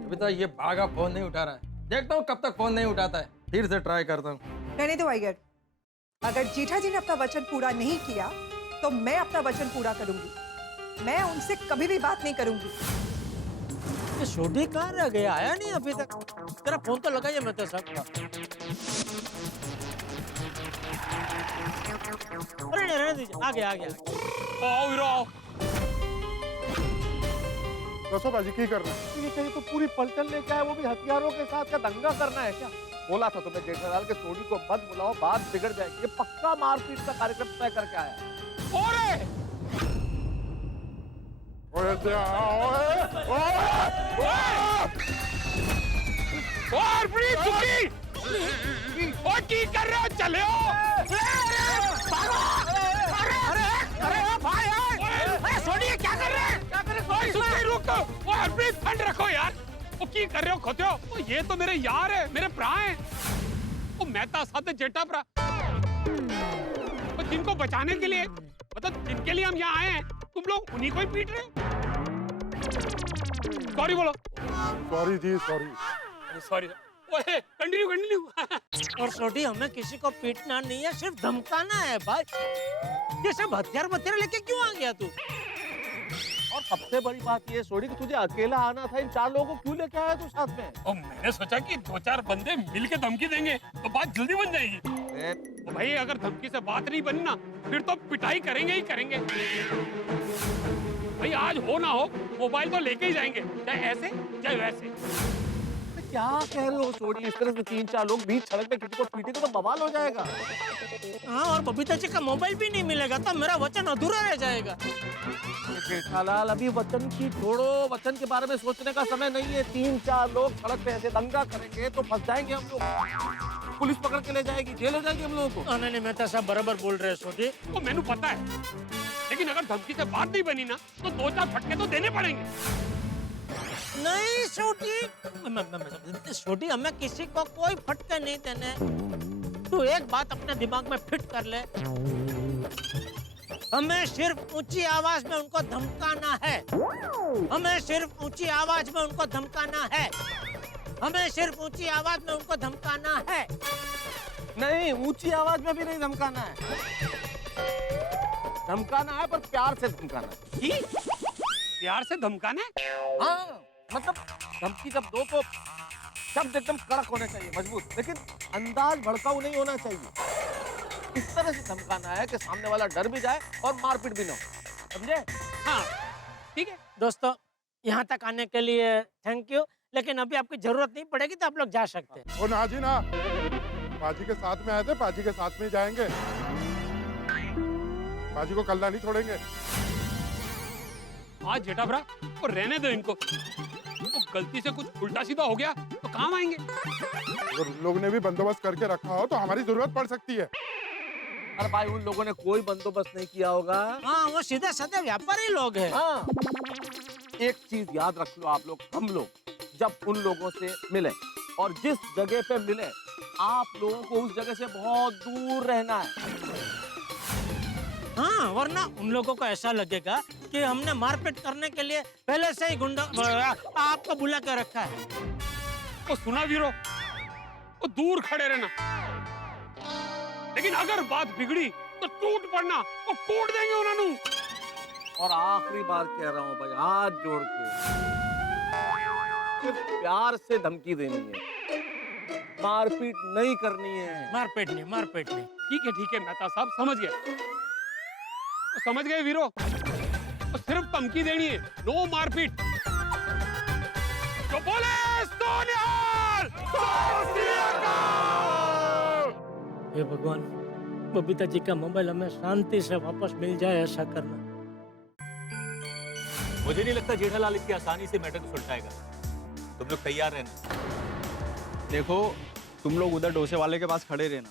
अभी तो ये भागा फोन नहीं उठा रहा है, देखता हूँ कब तक फोन नहीं उठाता है, फिर से ट्राई करता हूँ। रहने दो अय्यर, अगर जेठा जी ने अपना वचन पूरा नहीं किया तो मैं अपना वचन पूरा करूंगी। मैं उनसे कभी भी बात नहीं करूंगी। ये सोडी कहाँ रह गया, आया नहीं अभी तक। तेरा फोन तो लगाइए मेहता साहब। अरे नहीं रहने दीजिए, आ गया। आओ हीरो, दसो बाजी की कर रहे हैं? ये कहीं तो पूरी पलटन लेके आए, वो भी हथियारों के साथ। क्या दंगा करना है क्या? बोला था तुम्हें जेठालाल के सोडी को मत बुलाओ, बात बिगड़ जाएगी। ये पक्का मारपीट का कार्यक्रम तय करके आया। ओरे ओए और बड़ी दुखी और की कर रहे हो, चले हो। अरे भाई, सोडी क्या कर रहे हैं? रुको, वो हरप्रीत फंड रखो यार। वो की कर रहे हो, खोते हो? वो ये तो मेरे यार है, मेरे भरा है। वो मेहता साथ जेठा भरा, तो जिनको बचाने के लिए, मतलब जिनके लिए हम यहाँ आए हैं, तुम लोग उन्हीं को ही पीट रहे हो। सॉरी बोलो। सॉरी जी, सॉरी। सॉरी। कंटिन्यू। और सोडी, हमें किसी को पीटना नहीं है, सिर्फ धमकाना है भाई। ये सब हथियार लेके क्यों आ गया तू? और सबसे बड़ी बात ये सोडी कि तुझे अकेला आना था, इन 4 लोगों को क्यों लेके आया तू साथ में? और मैंने सोचा कि 2-4 बंदे मिल के धमकी देंगे तो बात जल्दी बन जाएगी। तो भाई अगर धमकी से बात नहीं बनी ना, फिर तो पिटाई करेंगे ही करेंगे। भाई आज हो ना हो, मोबाइल तो लेके ही जाएंगे, चाहे ऐसे चाहे वैसे। क्या कह रहे हो सोडी? इस तरह से 3-4 लोग बीच सड़क पे किसी को पीटेंगे तो बवाल हो जाएगा। हाँ, और बबीता जी का मोबाइल भी नहीं मिलेगा तो मेरा वचन अधूरा रह जाएगा। जेठालाल, अभी वचन की छोड़ो, वचन के बारे में सोचने का समय नहीं है। 3-4 लोग सड़क पे ऐसे दंगा करेंगे तो फंस जाएंगे हम लोग, पुलिस पकड़ के ले जाएगी, जेल हो जाएगी हम लोगों को। नहीं मेहता साहब बराबर बोल रहे हैं सोडी। तो मैंने पता है, लेकिन अगर धमकी से बात नहीं बनी ना, तो 2-4 फटके तो देने पड़ेंगे। नहीं सोडी, हमें किसी को कोई फटके नहीं देने। तू एक बात अपने दिमाग में फिट कर ले, हमें सिर्फ ऊंची आवाज में उनको धमकाना है। हमें सिर्फ ऊंची आवाज में उनको धमकाना है। हमें सिर्फ ऊंची आवाज में उनको धमकाना है। नहीं, ऊंची आवाज में भी नहीं धमकाना है। धमकाना है पर प्यार से धमकाना है। प्यार से धमकाना है? हाँ, मतलब धमकी जब दो तो शब्द एकदम कड़क होने चाहिए, मजबूत, लेकिन अंदाज भड़काऊ नहीं होना चाहिए। इस तरह से धमकाना है कि सामने वाला डर भी जाए और मारपीट भी ना हो, समझे? हाँ ठीक है दोस्तों, यहाँ तक आने के लिए थैंक यू, लेकिन अभी आपकी जरूरत नहीं पड़ेगी तो आप लोग जा सकते हैं। ओ ना जी ना, पाजी के साथ में आए थे, पाजी के साथ में ही जाएंगे। पाजी को कल्ला नहीं छोड़ेंगे। आज जेठाभरा और रहने दो इनको, तो गलती से कुछ उल्टा सीधा हो गया तो काम आएंगे। अगर उन लोगों ने भी बंदोबस्त करके रखा हो तो हमारी जरूरत पड़ सकती है। अरे भाई, उन लोगों ने कोई बंदोबस्त नहीं किया होगा। हाँ, वो सीधे साधे व्यापारी लोग हैं। हाँ, एक चीज याद रख लो आप लोग, हम लोग जब उन लोगों से मिले और जिस जगह पे मिले, आप लोगों को उस जगह से बहुत दूर रहना है। हाँ, वरना उन लोगों को ऐसा लगेगा कि हमने मारपीट करने के लिए पहले से ही गुंडा आपको बुला के रखा है। वो सुना वीरो, वो दूर खड़े रहना, लेकिन अगर बात बिगड़ी तो टूट पड़ना, वो कूट देंगे उन्होंने। और आखिरी बार कह रहा हूँ भाई, हाथ जोड़ के सिर्फ प्यार से धमकी देनी है, मारपीट नहीं करनी है। मारपीट नहीं, मारपीट नहीं। ठीक है मेहता साहब, समझ गए, तो समझ गए वीरो, तो सिर्फ धमकी देनी है, नो मारपीट। जो बोले सोनिहाल, हे भगवान, बबीता जी का मोबाइल हमें शांति से वापस मिल जाए, ऐसा करना। मुझे नहीं लगता जेठालाल इतनी आसानी से मैटर को सुलझाएगा। तुम लोग तैयार रहना। देखो, तुम लोग उधर डोसे वाले के पास खड़े रहना,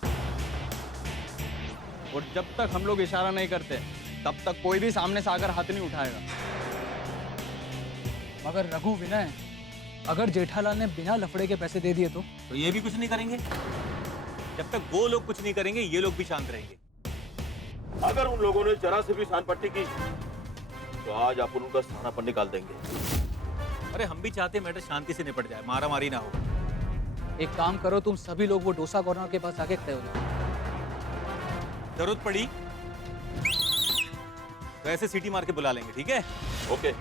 और जब तक हम लोग इशारा नहीं करते तब तक कोई भी सामने से आकर हाथ नहीं उठाएगा। मगर रघु विनय, अगर जेठालाल ने बिना लफड़े के पैसे दे दिए तो ये भी कुछ नहीं करेंगे। जब तक वो लोग कुछ नहीं करेंगे, ये लोग भी शांत रहेंगे। अगर उन लोगों ने जरा से भी शान पट्टी की तो आज आप उनका स्थाना पर निकाल देंगे। अरे हम भी चाहते मैटर शांति से निपट जाए, मारा मारी ना हो। एक काम करो, तुम सभी लोग वो डोसा कॉर्नर के पास आके खड़े हो जाओ। जरूरत पड़ी तो ऐसे सीटी मार के बुला लेंगे, ठीक है? ओके।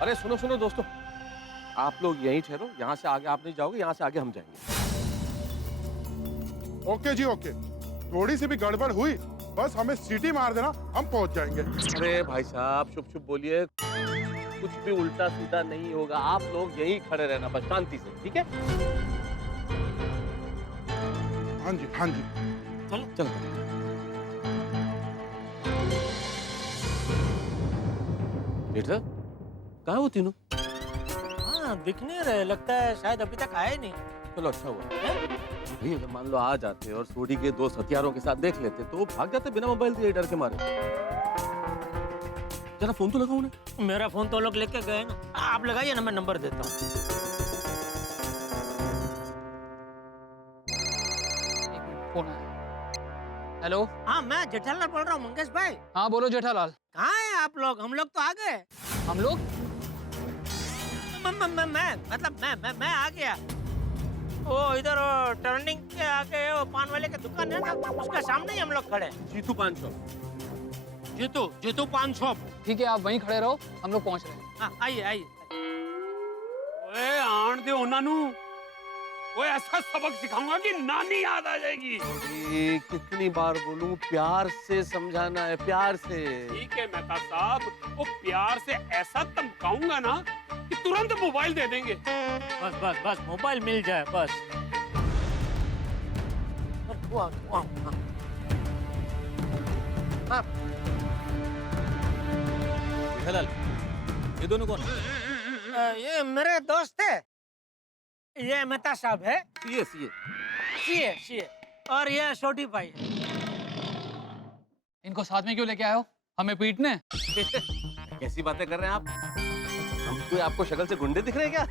अरे सुनो दोस्तों, आप लोग यहीं ठहरो, यहाँ से आगे आप नहीं जाओगे, यहाँ से आगे हम जाएंगे। ओके जी ओके, थोड़ी सी भी गड़बड़ हुई बस हमें सीटी मार देना, हम पहुंच जाएंगे। अरे भाई साहब, शुभ बोलिए, कुछ भी उल्टा सीधा नहीं होगा। आप लोग यहीं खड़े रहना, बस शांति से, ठीक है? हाँ जी हाँ जी, चलो। बेटा, कहाँ वो तीनों? हाँ, दिख नहीं रहे, लगता है शायद अभी तक आए नहीं। चलो अच्छा हुआ भाई, अगर मान लो आ जाते और सोडी के दोस्त हथियारों के साथ देख लेते तो भाग जाते बिना मोबाइल दिए, डर के मारे। जरा फोन तो लगाओ उन्हें। मेरा फोन तो लोग लेके गए ना, आप लगाइए ना, मैं नंबर देता हूँ। फोन आया। हेलो। हाँ, मैं जेठालाल बोल रहा हूँ, मंगेश भाई। हाँ बोलो जेठालाल। कहाँ हैं आप लोग? हम लोग तो आ गए। हम लोग? मैं आ गया। वो इधर टर्निंग के आगे वो पान वाले की दुकान है ना, उसके सामने ही हम लोग खड़े हैं। जीतू पान शॉप। जीतू पान शॉप। ठीक है, आप वहीं खड़े रहो, हम लोग पहुंच रहे हैं। हाँ, आइए। ओए आन दे उन्होंने, वो ऐसा सबक सिखाऊंगा कि नानी याद आ जाएगी। ये कितनी बार बोलूं, प्यार से समझाना है, प्यार से। ठीक है मेहता साहब, वो प्यार से ऐसा धमकाऊंगा ना कि तुरंत मोबाइल दे देंगे। बस मोबाइल मिल जाए बस। जेठालाल, ये दोनों कौन है? ये मेरे दोस्त है, ये मेहता साहब है, सीए, और ये छोटी भाई है। इनको साथ में क्यों लेके आए हो? हमें पीटने? कैसी बातें कर रहे हैं आप? हम कोई आपको शक्ल से गुंडे दिख रहे हैं क्या?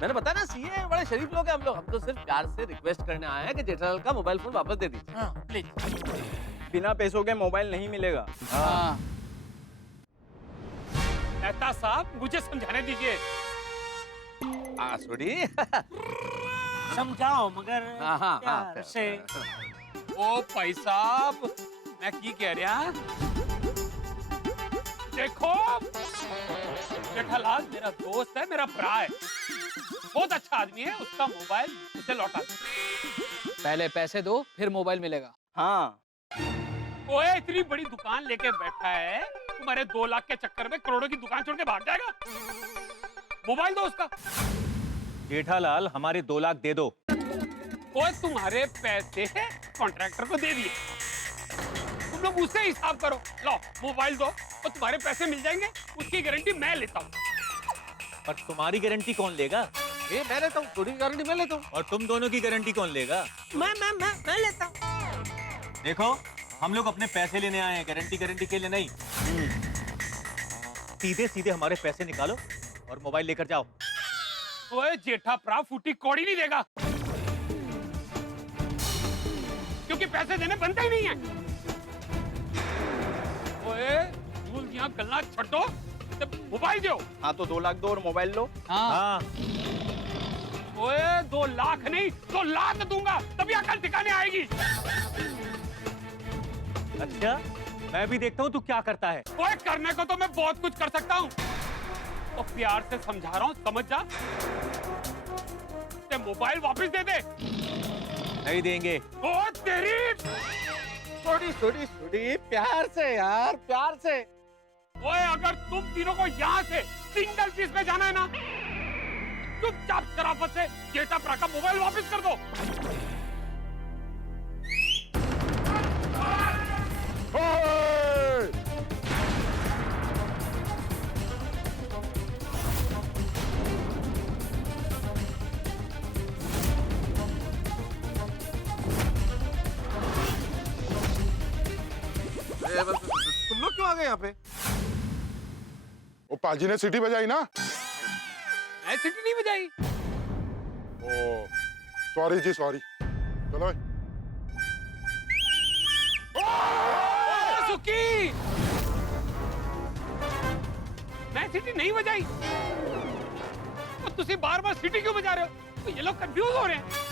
मैंने बताया ना, सीए बड़े शरीफ लोग हैं हम लोग। हम तो सिर्फ प्यार से रिक्वेस्ट करने आए हैं कि जेठालाल का मोबाइल फोन वापस दे दीजिए। हाँ, प्लीज। बिना पैसों के मोबाइल नहीं मिलेगा। हाँ। मेहता साहब, मुझे समझाने दीजिए। सोडी। समझाओ मगर प्यार से। ओ भाई साहब, मैं की कह रहा, देखो जेठालाल मेरा दोस्त है, मेरा भरा है, बहुत अच्छा आदमी है, उसका मोबाइल उसे लौटा दो। पहले पैसे दो फिर मोबाइल मिलेगा। हाँ ओए इतनी बड़ी दुकान लेके बैठा है, तुम्हारे 2 लाख के चक्कर में करोड़ों की दुकान छोड़ के भाग जाएगा। मोबाइल दो उसका। जेठालाल हमारे 2 लाख दे दो। ओए तुम्हारे पैसे कॉन्ट्रैक्टर को दे दिए, तुम लोग उससे हिसाब करो। लो मोबाइल दो और तुम्हारे पैसे मिल जाएंगे, उसकी गारंटी मैं लेता हूँ। पर तुम्हारी गारंटी कौन लेगा? ये मैं लेता हूँ, थोड़ी गारंटी मैं लेता हूँ। और तुम दोनों की गारंटी कौन लेगा? मैं लेता हूँ। देखो हम लोग अपने पैसे लेने आए हैं, गारंटी के लिए नहीं। सीधे सीधे हमारे पैसे निकालो और मोबाइल लेकर जाओ। ओए जेठा प्रा फूटी कौड़ी नहीं देगा, क्योंकि पैसे देने बनते ही नहीं है। ओए यहाँ गल्ला छड्डो, मोबाइल दो। हाँ तो 2 लाख दो और मोबाइल लो। हाँ ओए 2 लाख नहीं 2 लाख दूंगा, तभी अकल ठिकाने आएगी। अच्छा मैं भी देखता हूँ तू क्या करता है। ओए करने को तो मैं बहुत कुछ कर सकता हूँ, और प्यार से समझा रहा हूँ, समझ जा। ते मोबाइल वापस दे दे। नहीं देंगे। ओ तेरी छोड़ी प्यार से यार, प्यार से। ओए अगर तुम तीनों को यहाँ से सिंगल पीस में जाना है ना, चुपचाप शराफत से जेठा प्रा का मोबाइल वापस कर दो। तुम लोग क्यों आ गए यहाँ पे? वो पाजी ने सीटी बजाई ना। मैं सीटी नहीं बजाई। ओ सॉरी जी सॉरी। चलो भाई। सुकी मैं सीटी नहीं बजाई, तो तुसी बार-बार सीटी क्यों बजा रहे हो? तो ये लोग कंफ्यूज हो रहे हैं।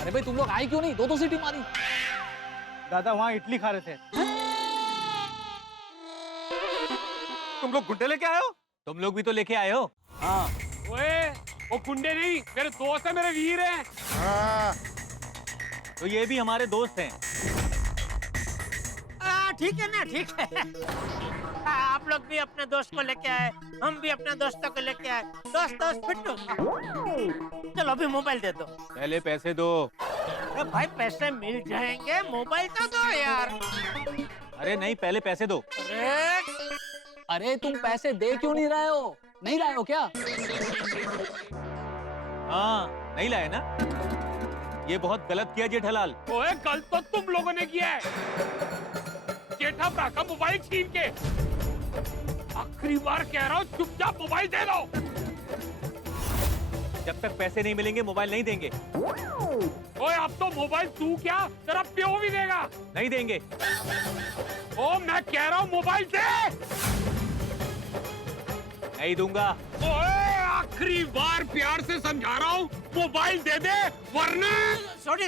अरे भाई तुम लोग आए क्यों नहीं? 2 सीटी मारी। दादा वहाँ इडली खा रहे थे। तुम लोग गुड्डे लेके आए हो? तुम लोग भी तो लेके आए हो। हाँ ओए वो गुंडे नहीं, मेरे दोस्त है, मेरे वीर हैं। हाँ तो ये भी हमारे दोस्त हैं। ठीक है ना, ठीक है। आप लोग भी अपने दोस्त को लेके आए, हम भी अपने दोस्तों को लेके आए। दोस्त फिट्टू। चलो अभी मोबाइल दे दो। पहले पैसे दो। अरे भाई पैसे मिल जाएंगे, मोबाइल तो दो यार। अरे नहीं पहले पैसे दो। अरे तुम पैसे दे क्यों नहीं रहे हो? नहीं लाए हो क्या? हाँ नहीं लाए ना। ये बहुत गलत किया जेठालाल। ओए गलत तो तुम लोगों ने किया है, जेठा प्रा का मोबाइल छीन के। आखिरी बार कह रहा हूँ चुपचाप मोबाइल दे दो। जब तक पैसे नहीं मिलेंगे मोबाइल नहीं देंगे। ओए अब तो मोबाइल तू क्या तेरा प्यो भी देगा। नहीं देंगे। ओ मैं कह रहा हूँ मोबाइल दे। नहीं दूंगा। ओए आखिरी बार प्यार से समझा रहा हूँ, मोबाइल दे दे वरना। छोड़ी।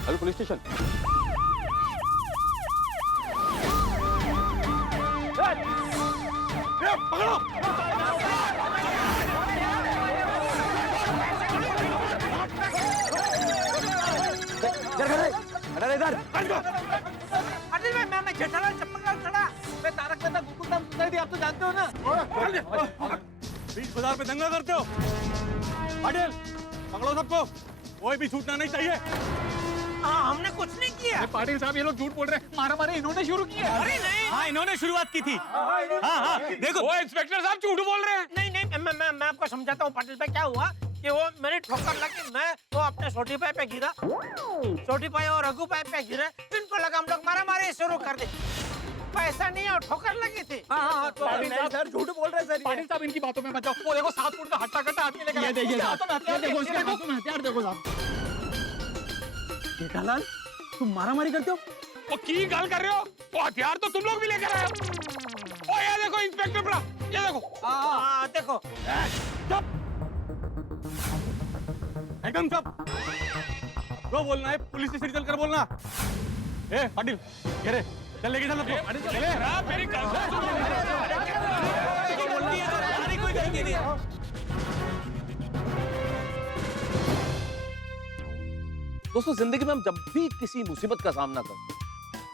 अभी पुलिस स्टेशन। इधर अरे मैं जेठालाल चप्पल डाल खड़ा। मैं तारक मेहता गोकुल धाम सुनाई दी, आप तो जानते हो ना। बीच बाजार पे दंगा करते हो। पाटिल पकड़ो सबको, कोई भी छूटना नहीं चाहिए। हमने कुछ नहीं किया। पाटिल साहब ये लोग झूठ बोल रहे हैं, मारा मारे इन्होंने शुरू किया। अरे नहीं, हाँ इन्होंने शुरुआत की थी। हाँ देखो वो इंस्पेक्टर साहब झूठ बोल रहे हैं। नहीं, मैं आपको समझाता हूँ पाटिल भाई। क्या हुआ कि वो मेरी ठोकर लगी, मैं वो अपने छोटी भाई पे गिरा, छोटी भाई और रघु भाई पे गिरे, इनको लगा हम लोग मारा मारी शुरू कर दी। पैसा नहीं और ठोकर लगी थी। पाटिल साहब सर झूठ बोल रहे सर। पाटिल साहब इनकी बातों में मत जाओ। वो देखो 7 फुट का हट्टा कट्टा आदमी लेकर ये देखिए साहब, देखो इसके हाथों में हथियार देखो साहब। जेठालाल तुम मारा मारी करते हो? वो की गल कर रहे हो? वो हथियार तो तुम लोग भी लेकर आए हो। ओ ये देखो इंस्पेक्टर बड़ा, ये देखो। देखो एकदम चुप। वो बोलना है पुलिस स्टेशन चल कर बोलना। ए पाटिल घेरे चल लेके चल लोग। चले मेरी गल सुनो। कोई गलती नहीं है। दोस्तों जिंदगी में हम जब भी किसी मुसीबत का सामना करते हैं,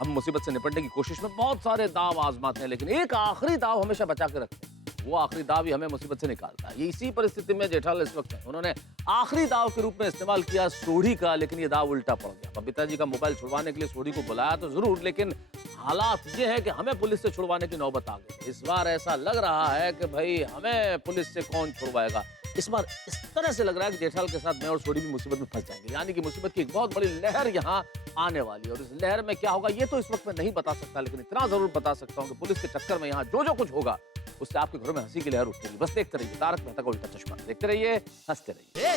हम मुसीबत से निपटने की कोशिश में बहुत सारे दाव आजमाते हैं, लेकिन एक आखिरी दाव हमेशा बचा के रखते हैं। वो आखिरी दाव ही हमें मुसीबत से निकालता है। ये इसी परिस्थिति में जेठालाल इस वक्त है। उन्होंने आखिरी दाव के रूप में इस्तेमाल किया सोढ़ी का, लेकिन ये दाव उल्टा पड़ गया। बबीता जी का मोबाइल छुड़वाने के लिए सोढ़ी को बुलाया तो जरूर, लेकिन हालात ये है कि हमें पुलिस से छुड़वाने की नौबत आ गई। इस बार ऐसा लग रहा है कि भाई हमें पुलिस से कौन छुड़वाएगा। इस बार इस तरह से लग रहा है कि जेठालाल के साथ मैं और सोढ़ी भी मुसीबत में फंस जाएंगे, यानी कि मुसीबत की एक बहुत बड़ी लहर यहाँ आने वाली है। और इस लहर में क्या होगा ये तो इस वक्त मैं नहीं बता सकता, लेकिन इतना जरूर बता सकता हूँ कि पुलिस के चक्कर में यहाँ जो कुछ होगा उससे आपके घरों में हंसी की लहर उठेगी। बस देखते रहिए तारक मेहता का उल्टा चश्मा, देखते रहिए, हंसते रहिए।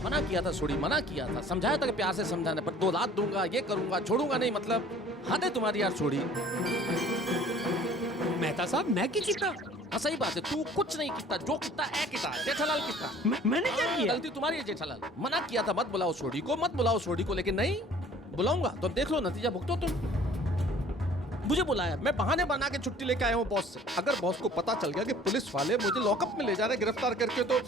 मना किया था सोढ़ी, मना किया था, समझाया था कि प्यार से समझाने पर 2 लाख दूंगा, ये करूंगा, छोड़ूंगा नहीं, मतलब हद है तुम्हारी यार सोढ़ी। मेहता साहब मैं की किता? हाँ सही बात है, तू कुछ नहीं किता, जो किता है किता, जेठालाल किता। मैंने क्या किया? गलती तुम्हारी है जेठालाल। मना किया था मत बुलाओ सोढ़ी को, मत बुलाओ सोढ़ी को, लेकिन नहीं बुलाऊंगा तो देख लो नतीजा भुगतो तुम। मुझे बुलाया, मैं बहाने बना के छुट्टी लेके आया हूँ बॉस से। अगर बॉस को पता चल गया कि पुलिस वाले मुझे लॉकअप में ले जा रहे हैं गिरफ्तार करके, तो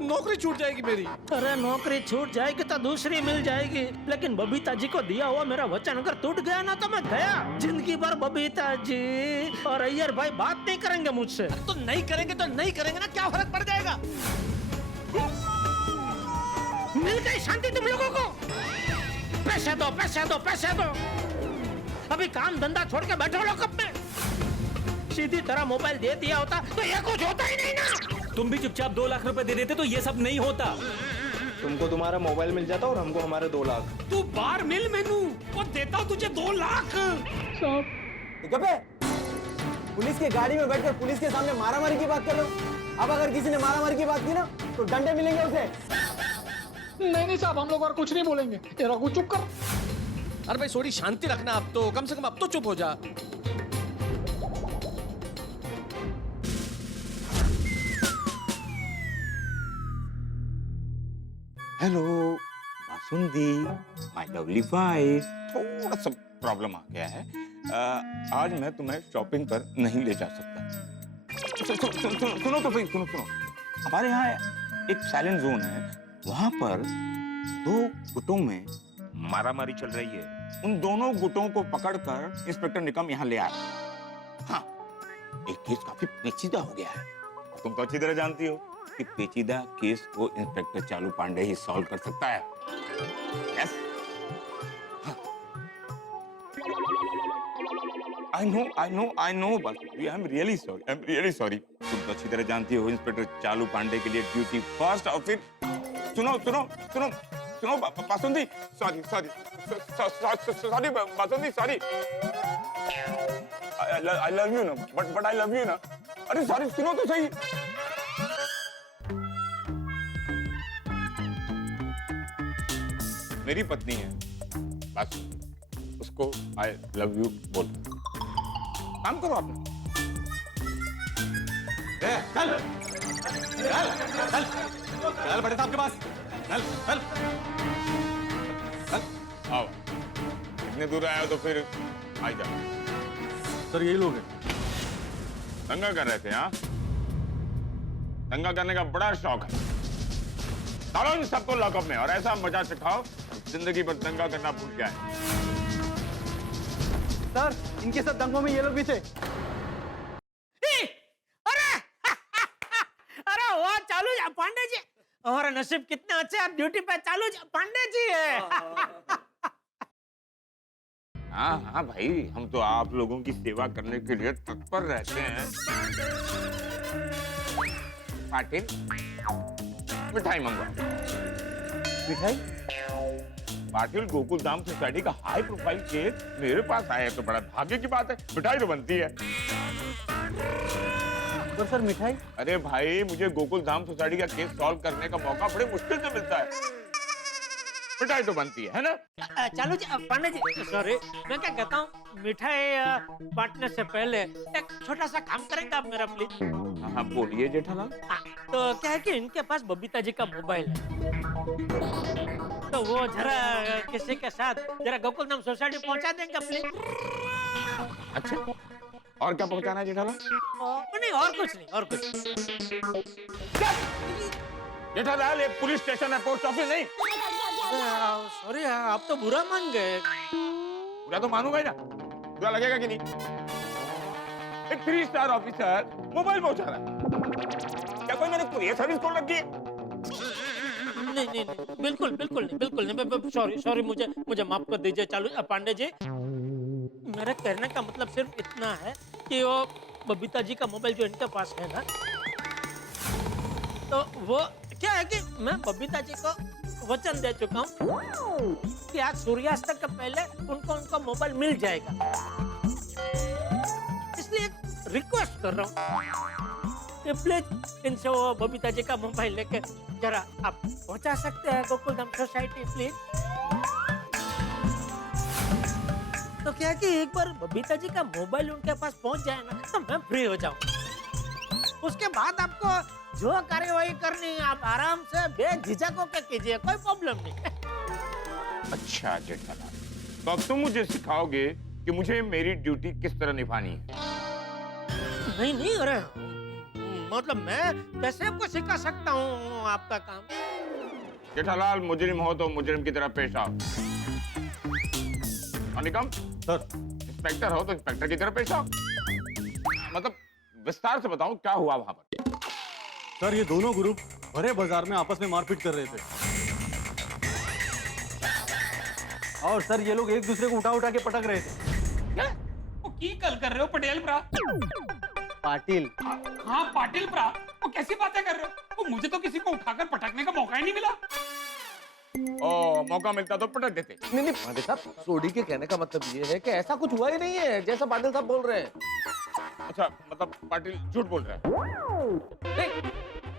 नौकरी छूट जाएगी मेरी। अरे नौकरी छूट जाएगी तो दूसरी मिल जाएगी, लेकिन बबीता जी को दिया हुआ मेरा वचन अगर टूट गया ना तो मैं गया। जिंदगी भर बबीता जी और अय्यर भाई बात नहीं करेंगे मुझसे। तो नहीं करेंगे तो नहीं करेंगे ना, क्या फर्क पड़ जाएगा। मिल गई शांति तुम लोगों को। पैसे दो, पैसे दो, पैसे दो। अभी काम धंधा छोड़ के बैठो लॉकअप में। सीधी तरह मोबाइल दे दिया होता तो ये कुछ होता ही नहीं ना। तुम भी चुपचाप 2 लाख रुपए दे देते तो ये सब नहीं होता। तुमको तुम्हारा मोबाइल मिल जाता और हमको हमारे 2 लाख। तू बाहर मिल मेनू, वो देता हूं तुझे 2 लाख। गप्पे पुलिस की गाड़ी में बैठकर पुलिस के सामने मारामारी की बात कर रहे हो। अब अगर किसी ने मारामारी की बात की ना तो डंडे मिलेंगे उसे। नहीं साहब हम लोग और कुछ नहीं बोलेंगे। ये रघु चुप कर। अरे भाई सोढ़ी शांति रखना, अब तो कम से कम अब तो चुप हो जा। Hello basundi, my lovely wife. थोड़ा सा प्रॉब्लम आ गया है। आज मैं तुम्हें शॉपिंग पर नहीं ले जा सकता। सुनो तो भाई, सुनो। हमारे यहाँ एक साइलेंट जोन है, वहां पर 2 गुटों में मारामारी चल रही है। उन दोनों गुटों को पकड़कर इंस्पेक्टर निकम यहाँ ले आया। हाँ, एक केस काफी पेचीदा हो गया है। तुम तो अच्छी तरह जानती हो कि पेचीदा केस को इंस्पेक्टर चालू पांडे ही सॉल्व कर सकता है। Yes, I know, basundi, I am really sorry. तुम तो अच्छी तरह जानती हो इंस्पेक्टर चालू पांडे के लिए ड्यूटी फर्स्ट। और फिर सुनो basundi, sorry basundi, sorry. I love you ना, but I love you ना। अरे सॉरी, सुनो तो सही। मेरी पत्नी है, बस उसको आई लव यू बोल। काम करो आपने। चल। चल बड़े साहब के पास, चल चल। आओ, इतने दूर आया हो तो फिर आ जाओ। सर यही लोग हैं। दंगा कर रहे थे, हाँ? दंगा करने का बड़ा शौक है। डालो इन सबको लॉकअप में और ऐसा मजा चखाओ जिंदगी भर दंगा करना भूल जाए। सर इनके साथ दंगों में ये लोग भी थे। अरे वाह चालू जा पांडे जी, हमारा नसीब कितना अच्छे, आप ड्यूटी पे चालू जा पांडे जी है। हाँ हाँ भाई, हम तो आप लोगों की सेवा करने के लिए तत्पर रहते हैं। पाटिल, मिठाई मंगवाओ। मिठाई? पाटिल, गोकुल धाम सोसाइटी का हाई प्रोफाइल केस मेरे पास आया तो बड़ा भाग्य की बात है, मिठाई तो बनती है। पर सर मिठाई? अरे भाई, मुझे गोकुल धाम सोसाइटी का केस सॉल्व करने का मौका बड़े मुश्किल से मिलता है, मिठाई तो बनती है ना? चालू जी, पांडे जी सॉरी, मैं क्या कहता हूँ, मिठाई बांटने से पहले एक छोटा सा काम करेंगे आप मेरा प्लीज? हाँ बोलिए जेठालाल। तो क्या है कि इनके पास बबीता जी का मोबाइल है, तो वो जरा किसी के साथ जरा गोकुल धाम सोसाइटी पहुंचा देंगे प्लीज? अच्छा, और क्या पहुंचाना है जेठालाल? नहीं और कुछ नहीं, और कुछ। जेठालाल, ये पुलिस स्टेशन है, पोस्ट ऑफिस नहीं। सॉरी, आप तो बुरा मान गए। बुरा तो मानूंगा ही ना, बुरा लगेगा कि नहीं? एक 3 स्टार ऑफिसर मोबाइल पहुंचा रहा है, क्या कोई मैंने कुरियर सर्विस खोल रखी है? नहीं नहीं नहीं, बिल्कुल बिल्कुल नहीं, बिल्कुल नहीं। सॉरी सॉरी, मुझे माफ कर दीजिए चालू पांडे जी। मेरे कहने का मतलब सिर्फ इतना है कि वो बबीता जी का मोबाइल जो इनके पास है ना, तो वो क्या है कि मैं बबीता जी को वचन दे चुका हूँ कि आज सूर्यास्त के पहले उनको उनका मोबाइल मिल जाएगा। इसलिए रिक्वेस्ट कर रहा हूँ कि प्लीज इनसे वो बबीता जी का मोबाइल लेके जरा आप पहुंचा सकते हैं गोकुल धाम सोसाइटी प्लीज? तो क्या कि एक बार बबीता जी का मोबाइल उनके पास पहुंच जाए ना, तो मैं फ्री हो जाऊं। उसके बाद आपको जो कार्यवाही करनी है आप आराम से बेझिझक होकर कीजिए, कोई प्रॉब्लम नहीं। अच्छा जेठालाल, तो अब तुम मुझे सिखाओगे कि मुझे मेरी ड्यूटी किस तरह निभानी है? नहीं नहीं, अरे मतलब मैं कैसे आपको सिखा सकता हूँ आपका काम? जेठालाल, मुजरिम हो तो मुजरिम की तरह पेश आओ, और निकम सर, इंस्पेक्टर हो तो इंस्पेक्टर की तरह पेश आओ। मतलब विस्तार से बताओ क्या हुआ वहां पर? सर ये दोनों ग्रुप भरे बाजार में आपस में मारपीट कर रहे थे, और सर ये लोग एक दूसरे को उठा उठा के पटक रहे थे। क्या? वो की कल कर रहे हो पटेल भरा? पाटिल। हाँ पाटिल भरा, वो कैसी बातें कर रहे हो? वो मुझे तो किसी को उठाकर पटकने का मौका ही नहीं मिला। ओ, मौका मिलता तो पटक देते। नहीं नहीं पाटिल साहब, सोडी के कहने का मतलब ये है कि ऐसा कुछ हुआ ही नहीं है जैसा पाटिल साहब बोल रहे हैं। अच्छा, मतलब पाटिल झूठ बोल रहा है? नहीं,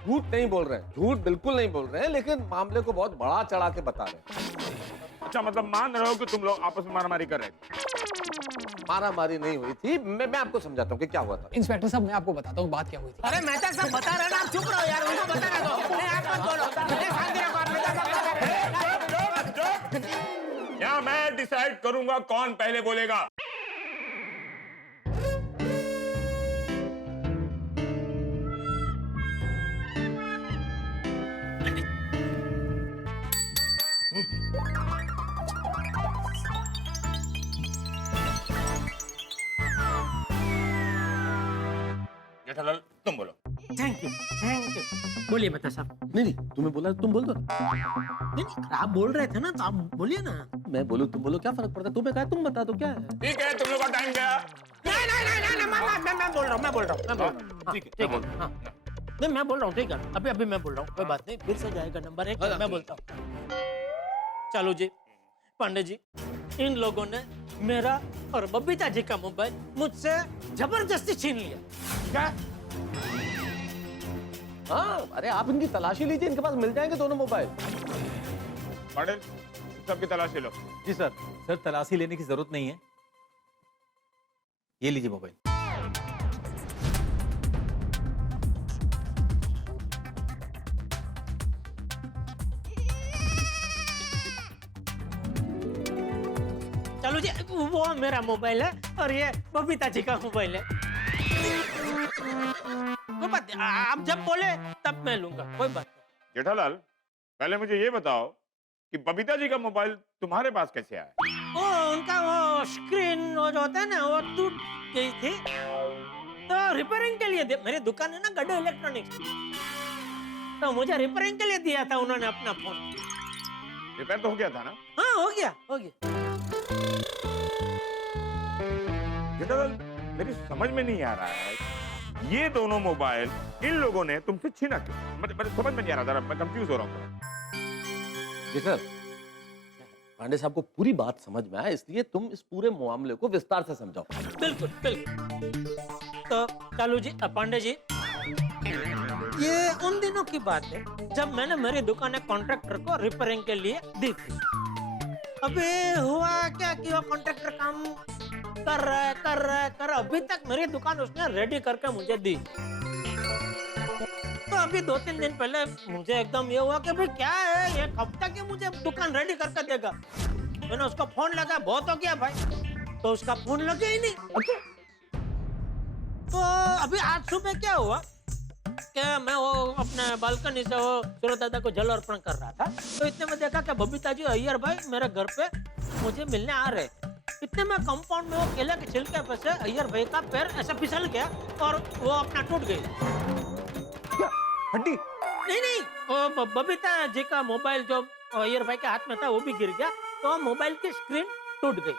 झूठ नहीं बोल रहे हैं, झूठ बिल्कुल नहीं बोल रहे हैं, लेकिन मामले को बहुत बड़ा चढ़ा के बता रहे हैं। अच्छा, मतलब मान रहे हो कि तुम लोग आपस में मारामारी कर रहे थे? मारामारी नहीं हुई थी, मैं आपको समझाता हूँ कि क्या हुआ था। इंस्पेक्टर साहब मैं आपको बताता हूँ बात क्या हुई थी। अरे मेहता साहब बता रहे ना, आप चुप रहो यार, उनको बता रहे दो। नहीं, आप मत बोलो। नहीं, शांति रखो आप, मेहता साहब बता रहे हैं। यहाँ मैं डिसाइड करूंगा कौन पहले बोलेगा। जेठालाल, तुम बोलो। Thank you. बोलिए मेहता साहब। नहीं नहीं, तुम्हें बोला तुम बोल दो। नहीं, आप बोल रहे थे ना, तो आप बोलिए ना। मैं बोलूं तुम बोलो, क्या फर्क पड़ता है? तुम्हें कहा, तुम बता दो क्या है। ठीक है, तुम लोग का टाइम गया। नहीं, मैं बोल रहा हूँ। ठीक है, हाँ। नहीं, मैं बोल रहा हूँ, ठीक है, अभी मैं बोल रहा हूँ, कोई बात नहीं, फिर से जाएगा नंबर 1, मैं बोलता हूँ। चलो जी, पांडे जी, इन लोगों ने मेरा और बबीता जी का मोबाइल मुझसे जबरदस्ती छीन लिया। क्या? हाँ, अरे आप इनकी तलाशी लीजिए, इनके पास मिल जाएंगे दोनों मोबाइल। पाटिल, सबकी तलाशी लो। जी सर। सर तलाशी लेने की जरूरत नहीं है, ये लीजिए मोबाइल। जी वो मेरा मोबाइल है और ये बबीता जी का मोबाइल है। कोई बात नहीं, आप जब बोले तब मैं लूंगा, कोई बात नहीं। जेठालाल, पहले मुझे ये बताओ कि बबीता जी का मोबाइल तुम्हारे पास कैसे आया? वो उनका वो स्क्रीन वो जो होता है ना वो टूट गई थी, तो रिपेयरिंग के लिए मेरी दुकान है ना गड्ढे इलेक्ट्रॉनिक्स, तो मुझे रिपेयरिंग के लिए दिया था उन्होंने अपना फोन। रिपेयर तो हो गया था ना? हाँ हो गया, हो गया। जेठालाल, मेरी समझ में नहीं आ रहा है, ये दोनों मोबाइल इन लोगों ने तुमसे छीना क्यों? मतलब समझ में नहीं आ रहा, मैं कंफ्यूज हो रहा हूँ। सर, पांडे साहब को पूरी बात समझ में आया, इसलिए तुम इस पूरे मामले को विस्तार से समझाओ। बिल्कुल बिल्कुल। तो कालू जी, पांडे जी, ये उन दिनों की बात है जब मैंने मेरी दुकान कॉन्ट्रैक्टर को रिपेयरिंग के लिए दी थी। अभी हुआ क्या कि वो कॉन्ट्रैक्टर काम कर रहा है, अभी तक मेरी दुकान उसने रेडी करके मुझे दी। तो अभी 2-3 दिन पहले मुझे एकदम ये हुआ कि भाई क्या है ये, कब तक ये मुझे दुकान रेडी करके देगा। मैंने उसको फोन लगा, बहुत हो गया भाई, तो उसका फोन लगे ही नहीं। तो अभी आज सुबह क्या हुआ कि मैं वो अपने बालकनी से वो सूरज दादा को जल अर्पण कर रहा था, तो इतने में देखा कि बबीता जी अय्यर भाई मेरे घर पे मुझे मिलने आ रहे। इतने में कंपाउंड में वो केले के छिलके पे से अय्यर भाई का पैर ऐसा फिसल गया और वो अपना टूट गई। हड्डी? नहीं, वो बबीता जी का मोबाइल जो अय्यर भाई के हाथ में था वो भी गिर गया, तो मोबाइल की स्क्रीन टूट गई।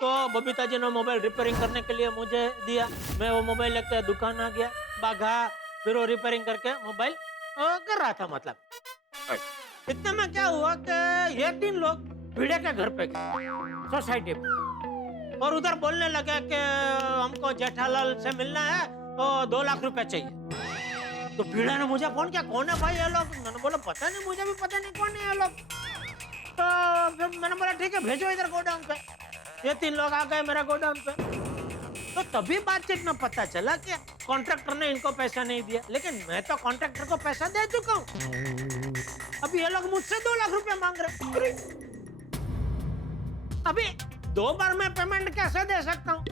तो बबीता जी ने मोबाइल रिपेयरिंग करने के लिए मुझे दिया। मैं वो मोबाइल लेकर दुकान आ गया, बाघा, फिर वो रिपेयरिंग करके मोबाइल कर रहा था। मतलब इतने में क्या हुआ कि ये 3 लोग भिड़े के घर पे गए सोसाइटी में, और उधर बोलने लगे कि हमको जेठालाल से मिलना है तो 2 लाख रुपए चाहिए। तो भिड़े ने मुझे फोन किया, कौन है भाई ये लोग? मैंने बोला पता नहीं, मुझे भी पता नहीं कौन है ये लोग। तो फिर मैंने बोला ठीक है भेजो इधर गोडाउन पे। ये 3 लोग आ गए मेरा गोडाउन पे। तो तभी बातचीत में पता चला कि कॉन्ट्रैक्टर ने इनको पैसा नहीं दिया, लेकिन मैं तो कॉन्ट्रैक्टर को पैसा दे चुका हूँ। अभी ये लोग मुझसे 2 लाख रुपए मांग रहे। अभी 2 बार मैं पेमेंट कैसे दे सकता हूँ?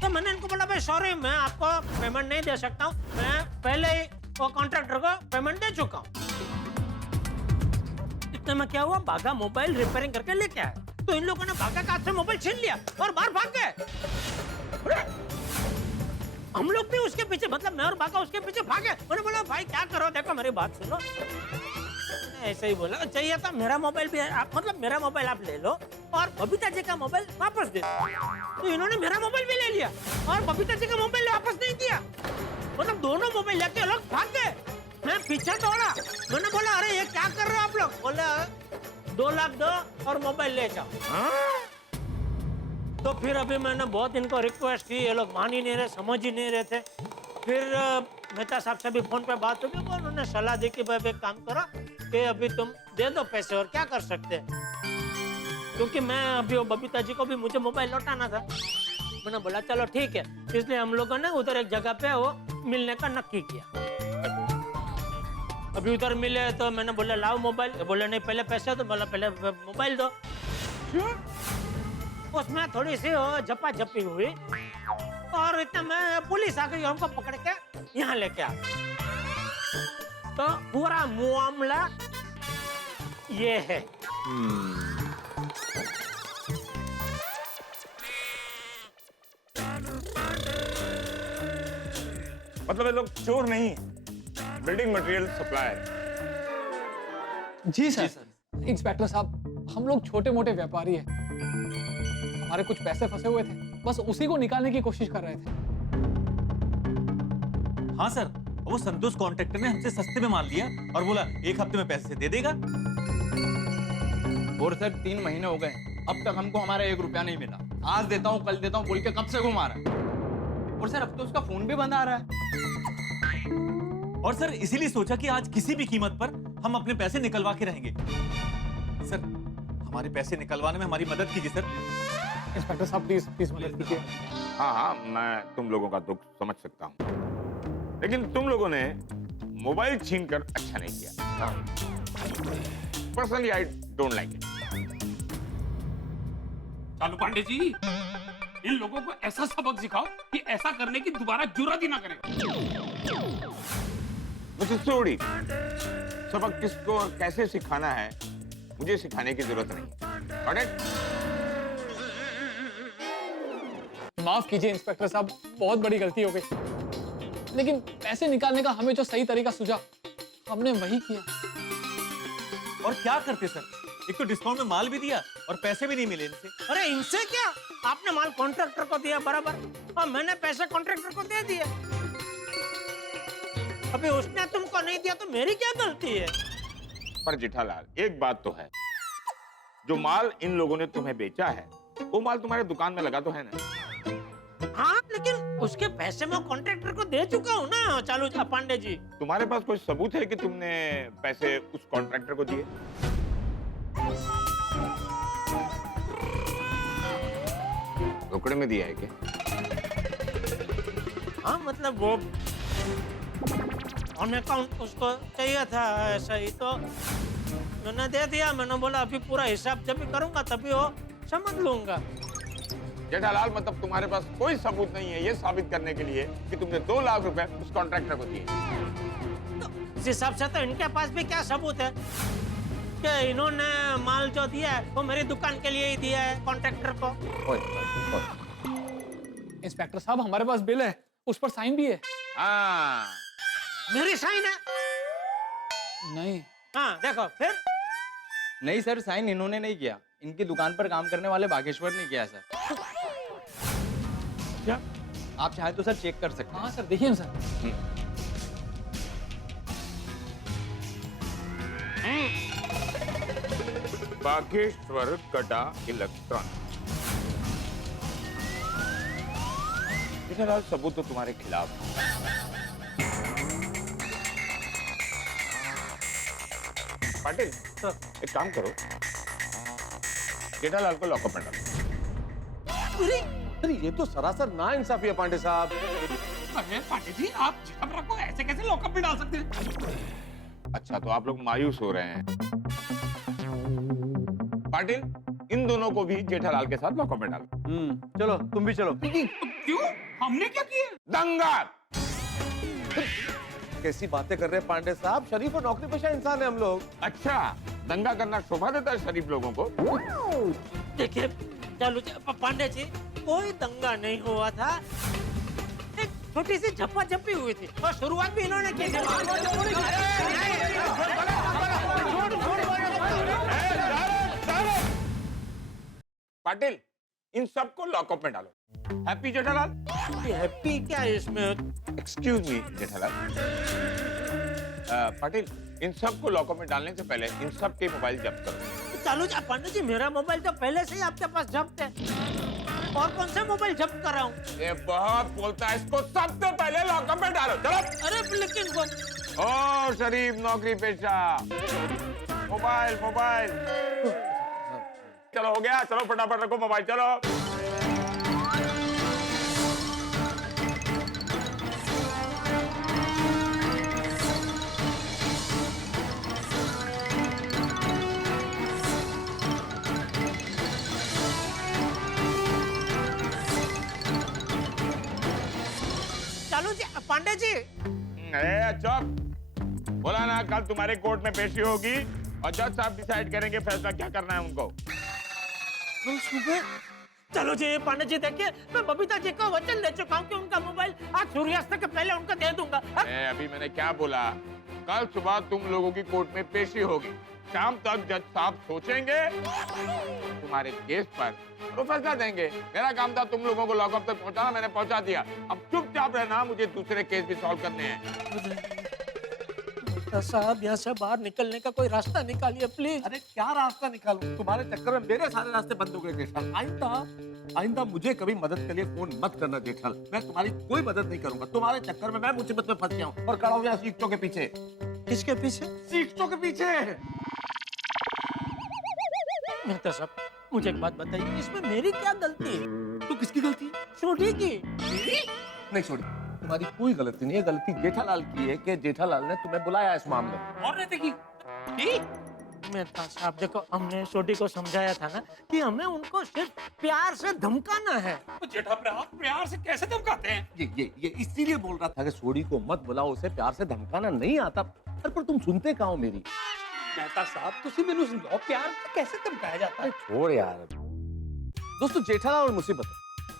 तो मैंने इनको बोला भाई सॉरी, मैं आपको पेमेंट नहीं दे सकता हूँ, मैं पहले ही वो कॉन्ट्रैक्टर को पेमेंट दे चुका हूँ। इतने में क्या हुआ, बाघा मोबाइल रिपेयरिंग करके लेके आया, तो इन लोगों ने बाघा का हाथ से मोबाइल छीन लिया और बाहर भाग गए। हम लोग भी उसके पीछे, मतलब मैं और बाघा उसके पीछे भागे। मैंने बोला भाई क्या करो, देखो मेरी बात सुनो। ऐसे ही बोला, चाहिए तो मेरा मोबाइल भी आप, मतलब मेरा मोबाइल आप ले लो और बबीता जी का मोबाइल वापस दे दो। तो इन्होंने मेरा मोबाइल भी ले लिया और बबीता जी का मोबाइल वापस नहीं दिया। मतलब दोनों मोबाइल लेके लोग भाग गए। मैं पीछे दौड़ा, मैंने बोला अरे ये क्या कर रहे हो आप लोग? बोले 2 लाख दो और मोबाइल ले जाओ। तो फिर अभी मैंने बहुत इनको रिक्वेस्ट की, ये लोग मान ही नहीं रहे, समझ ही नहीं रहे थे। फिर मेहता साहब से भी फोन पे बात हो गई, उन्होंने सलाह दी कि भाई एक काम करो कि अभी तुम दे दो पैसे, और क्या कर सकते हैं, क्योंकि मैं अभी वो बबीता जी को भी मुझे मोबाइल लौटाना था। मैंने बोला चलो ठीक है, इसलिए हम लोगों ने उधर एक जगह पे वो मिलने का नक्की किया। अभी उधर मिले तो मैंने बोला लाओ मोबाइल, बोले नहीं पहले पैसे दो। बोला पहले मोबाइल दो। उसमें थोड़ी सी झपाझपी हुई और इतना में पुलिस आ गई, हमको पकड़ के यहाँ लेके आ। तो पूरा मामला ये है। मतलब ये लोग चोर नहीं, बिल्डिंग मटेरियल सप्लायर। जी सर। इंस्पेक्टर साहब, हम लोग छोटे मोटे व्यापारी हैं, हमारे कुछ पैसे फंसे हुए थे, बस उसी को निकालने की कोशिश कर रहे थे। हाँ सर, वो संतोष कॉन्ट्रैक्टर ने हमसे सस्ते में माल लिया और बोला 1 हफ्ते में पैसे दे देगा। और सर 3 महीने हो गए, अब तक हमको हमारा 1 रुपया नहीं मिला। आज देता हूँ कल देता हूँ बोल के कब से घुमा रहा है। और सर अब तो उसका फोन भी बंद आ रहा है। और सर इसीलिए सोचा कि आज किसी भी कीमत पर हम अपने पैसे निकलवा के रहेंगे। सर हमारे पैसे निकलवाने में हमारी मदद कीजिए सर। इंस्पेक्टर साहब प्लीज प्लीज मदद कीजिए। हाँ, मैं तुम लोगों का दुख समझ सकता हूँ, लेकिन तुम लोगों ने मोबाइल छीनकर अच्छा नहीं किया। Personally I don't like it. चालू पांडे जी, इन लोगों को ऐसा सबक सिखाओ कि ऐसा करने की दोबारा जुर्रत ही ना करें। मुझे छोड़ी, सबक किसको और कैसे सिखाना है मुझे सिखाने की जरूरत नहीं। Got it? माफ कीजिए इंस्पेक्टर साहब, बहुत बड़ी गलती हो गई। लेकिन पैसे निकालने का हमें जो सही तरीका सूझा, हमने वही किया। और क्या करते सर, एक तो डिस्काउंट में माल भी दिया और पैसे भी नहीं मिले इनसे। अरे इनसे क्या, आपने माल कॉन्ट्रैक्टर को दिया बराबर, और मैंने पैसे कॉन्ट्रैक्टर को दे दिए। अभी उसने तुमको नहीं दिया तो मेरी क्या गलती है? पर जेठालाल, एक बात तो है, जो माल इन लोगों ने तुम्हें बेचा है वो माल तुम्हारे दुकान में लगा तो है ना? हाँ, लेकिन उसके पैसे मैं कॉन्ट्रैक्टर को दे चुका हूँ ना चालू पांडे जी। तुम्हारे पास कोई सबूत है कि तुमने पैसे उस कॉन्ट्रैक्टर को दिए? रोकड़े में दिया है क्या? हाँ, मतलब वो ऑन अकाउंट उसको चाहिए था, ऐसा ही तो मैंने दे दिया। मैंने बोला अभी पूरा हिसाब जब भी करूंगा तभी वो समझ लूंगा। जेठालाल, मतलब तुम्हारे पास कोई सबूत नहीं है ये साबित करने के लिए कि तुमने 2 लाख रुपए उस कॉन्ट्रैक्टर को दिए? तो इस हिसाब से तो इनके पास भी क्या सबूत है कि इन्होंने माल जो दिया है वो मेरी दुकान के लिए ही दिया है कॉन्ट्रैक्टर को। इंस्पेक्टर साहब, हमारे पास बिल है, उस पर साइन भी है। हाँ, मेरी साइन है? नहीं। हाँ, देखो फिर। नहीं सर, साइन इन्होंने नहीं किया, इनकी दुकान पर काम करने वाले बागेश्वर ने किया सर। क्या? आप चाहे तो सर चेक कर सकते हैं। हाँ सर, देखिए ना सर। बागेश्वर गड़ा इलेक्ट्रॉनिक। जेठालाल, सबूत तो तुम्हारे खिलाफ है। पाटिल, एक काम करो, जेठालाल को लॉकअप में डालो। अरे ये तो सरासर नाइंसाफी है पांडे साहब। अरे पांडे जी, आप झबरा को ऐसे कैसे लॉकअप में डाल सकते हैं? अच्छा, तो आप लोग मायूस हो रहे हैं। पाटिल, इन दोनों को भी जेठालाल के साथ लॉकअप में डालो। चलो, तुम भी चलो। क्यों? हमने क्या किया? दंगा! कैसी बातें कर रहे हैं पांडे साहब, शरीफ और नौकरी पेशा इंसान है हम लोग। अच्छा, दंगा करना शोभा देता है शरीफ लोगों को? देखिए चालू पांडे जी, कोई दंगा नहीं हुआ था, एक छोटी सी झप्पा-झप्पी हुई थी और शुरुआत भी इन्होंने की थी। पाटिल, इन सबको लॉकअप में डालो। हैप्पी जेठालाल? हैप्पी क्या है इसमें? Excuse me Jethalal. पाटिल, इन सबको लॉकअप में डालने से पहले इन सब के मोबाइल जब्त करो। चालू पांडे जी, मेरा मोबाइल तो पहले से ही आपके पास जब्त है, और कौन सा मोबाइल जब्त कर रहा हूँ? ये बहुत बोलता है, इसको सबसे पहले लॉकअप में डालो। चलो। अरे लेकिन वो ओ शरीफ नौकरी पेशा, मोबाइल मोबाइल। चलो हो गया, चलो फटाफट रखो मोबाइल, चलो। चालू जी, पांडे जी। चुप। बोला ना, कल तुम्हारे कोर्ट में पेशी होगी और जज साहब डिसाइड करेंगे फैसला क्या करना है उनको। चलो जी पांडे जी, देखिए मैं बबीता जी को वचन दे चुका हूँ कि उनका मोबाइल आज सूर्यास्त के पहले उनको दे दूंगा। अभी मैंने क्या बोला, कल सुबह तुम लोगों की कोर्ट में पेशी होगी, शाम तक जज साहब सोचेंगे तुम्हारे केस पर तो फैसला देंगे। मेरा काम था तुम लोगों को लॉकअप तक पहुंचाना, मैंने पहुंचा दिया। अब चुपचाप रहना, मुझे दूसरे केस भी सॉल्व करने हैं। साहब, यहाँ से बाहर निकलने का कोई रास्ता निकालिए प्लीज। अरे क्या रास्ता निकालूं? तुम्हारे चक्कर में मेरे सारे रास्ते बंद हो गए जेठाल। आइंदा मुझे कभी मदद के लिए फोन मत करना जेठाल, मैं तुम्हारी कोई मदद नहीं करूंगा। तुम्हारे चक्कर में मैं मुसीबत में फंस गया हूँ और खड़ा हूँ यहाँ सीटों के पीछे। किसके पीछे? सीटों के पीछे। मेहता साहब, मुझे एक बात बताइए, इसमें मेरी क्या गलती है? तो किसकी गलती है? छोटी की। नहीं छोड़ी, तुम्हारी कोई गलती नहीं है, गलती जेठालाल की है कि जेठालाल ने तुम्हें बुलाया इस मामले में। और रहते की मेहता साहब देखो, हमने सोडी को समझाया था ना कि हमें उनको सिर्फ प्यार से धमकाना है। तो जेठा प्यार से कैसे धमकाते हैं? ये इसीलिए बोल रहा था कि सोडी को मत बुलाओ, उसे प्यार से धमकाना नहीं आता। पर तुम सुनते कहाँ हो मेरी? मेहता साहब तुसी मेनू समझाओ, प्यार से कैसे धमकाया जाता है? छोड़ यार। दोस्तों, जेठालाल और मुसीबत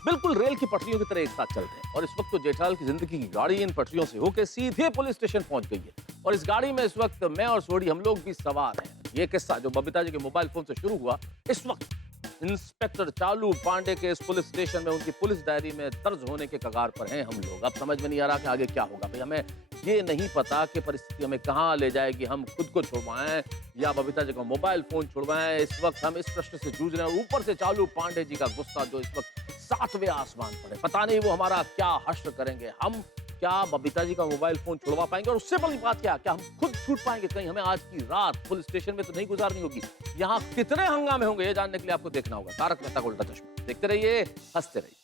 बिल्कुल रेल की पटरियों की तरह एक साथ चल रहे हैं और इस वक्त तो जेठालाल की जिंदगी की गाड़ी इन पटरियों से होकर सीधे पुलिस स्टेशन पहुंच गई है और इस गाड़ी में इस वक्त मैं और सोडी हम लोग भी सवार हैं। ये किस्सा जो बबीता जी के मोबाइल फोन से शुरू हुआ, इस वक्त इंस्पेक्टर चालू पांडे के इस पुलिस स्टेशन में उनकी पुलिस डायरी में दर्ज होने के कगार पर हैं हम लोग। अब समझ में नहीं आ रहा कि आगे क्या होगा। भाई हमें ये नहीं पता कि परिस्थिति हमें कहाँ ले जाएगी, हम खुद को छुड़वाएं या बबीता जी का मोबाइल फोन छुड़वाएं। इस वक्त हम इस प्रश्न से जूझ रहे हैं और ऊपर से चालू पांडे जी का गुस्सा जो इस वक्त 7वें आसमान पर है। पता नहीं वो हमारा क्या हश्र करेंगे। हम क्या बबीता जी का मोबाइल फोन छुड़वा पाएंगे? और उससे बड़ी बात क्या हम खुद छूट पाएंगे? कहीं हमें आज की रात पुलिस स्टेशन में तो नहीं गुजारनी होगी। यहाँ कितने हंगामे होंगे ये जानने के लिए आपको देखना होगा तारक मेहता का उल्टा चश्मा। देखते रहिए, हंसते रहिए।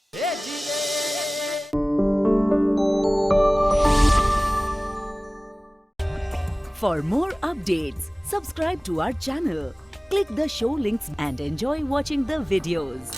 For more updates, subscribe to our channel, click the show links and enjoy watching the videos.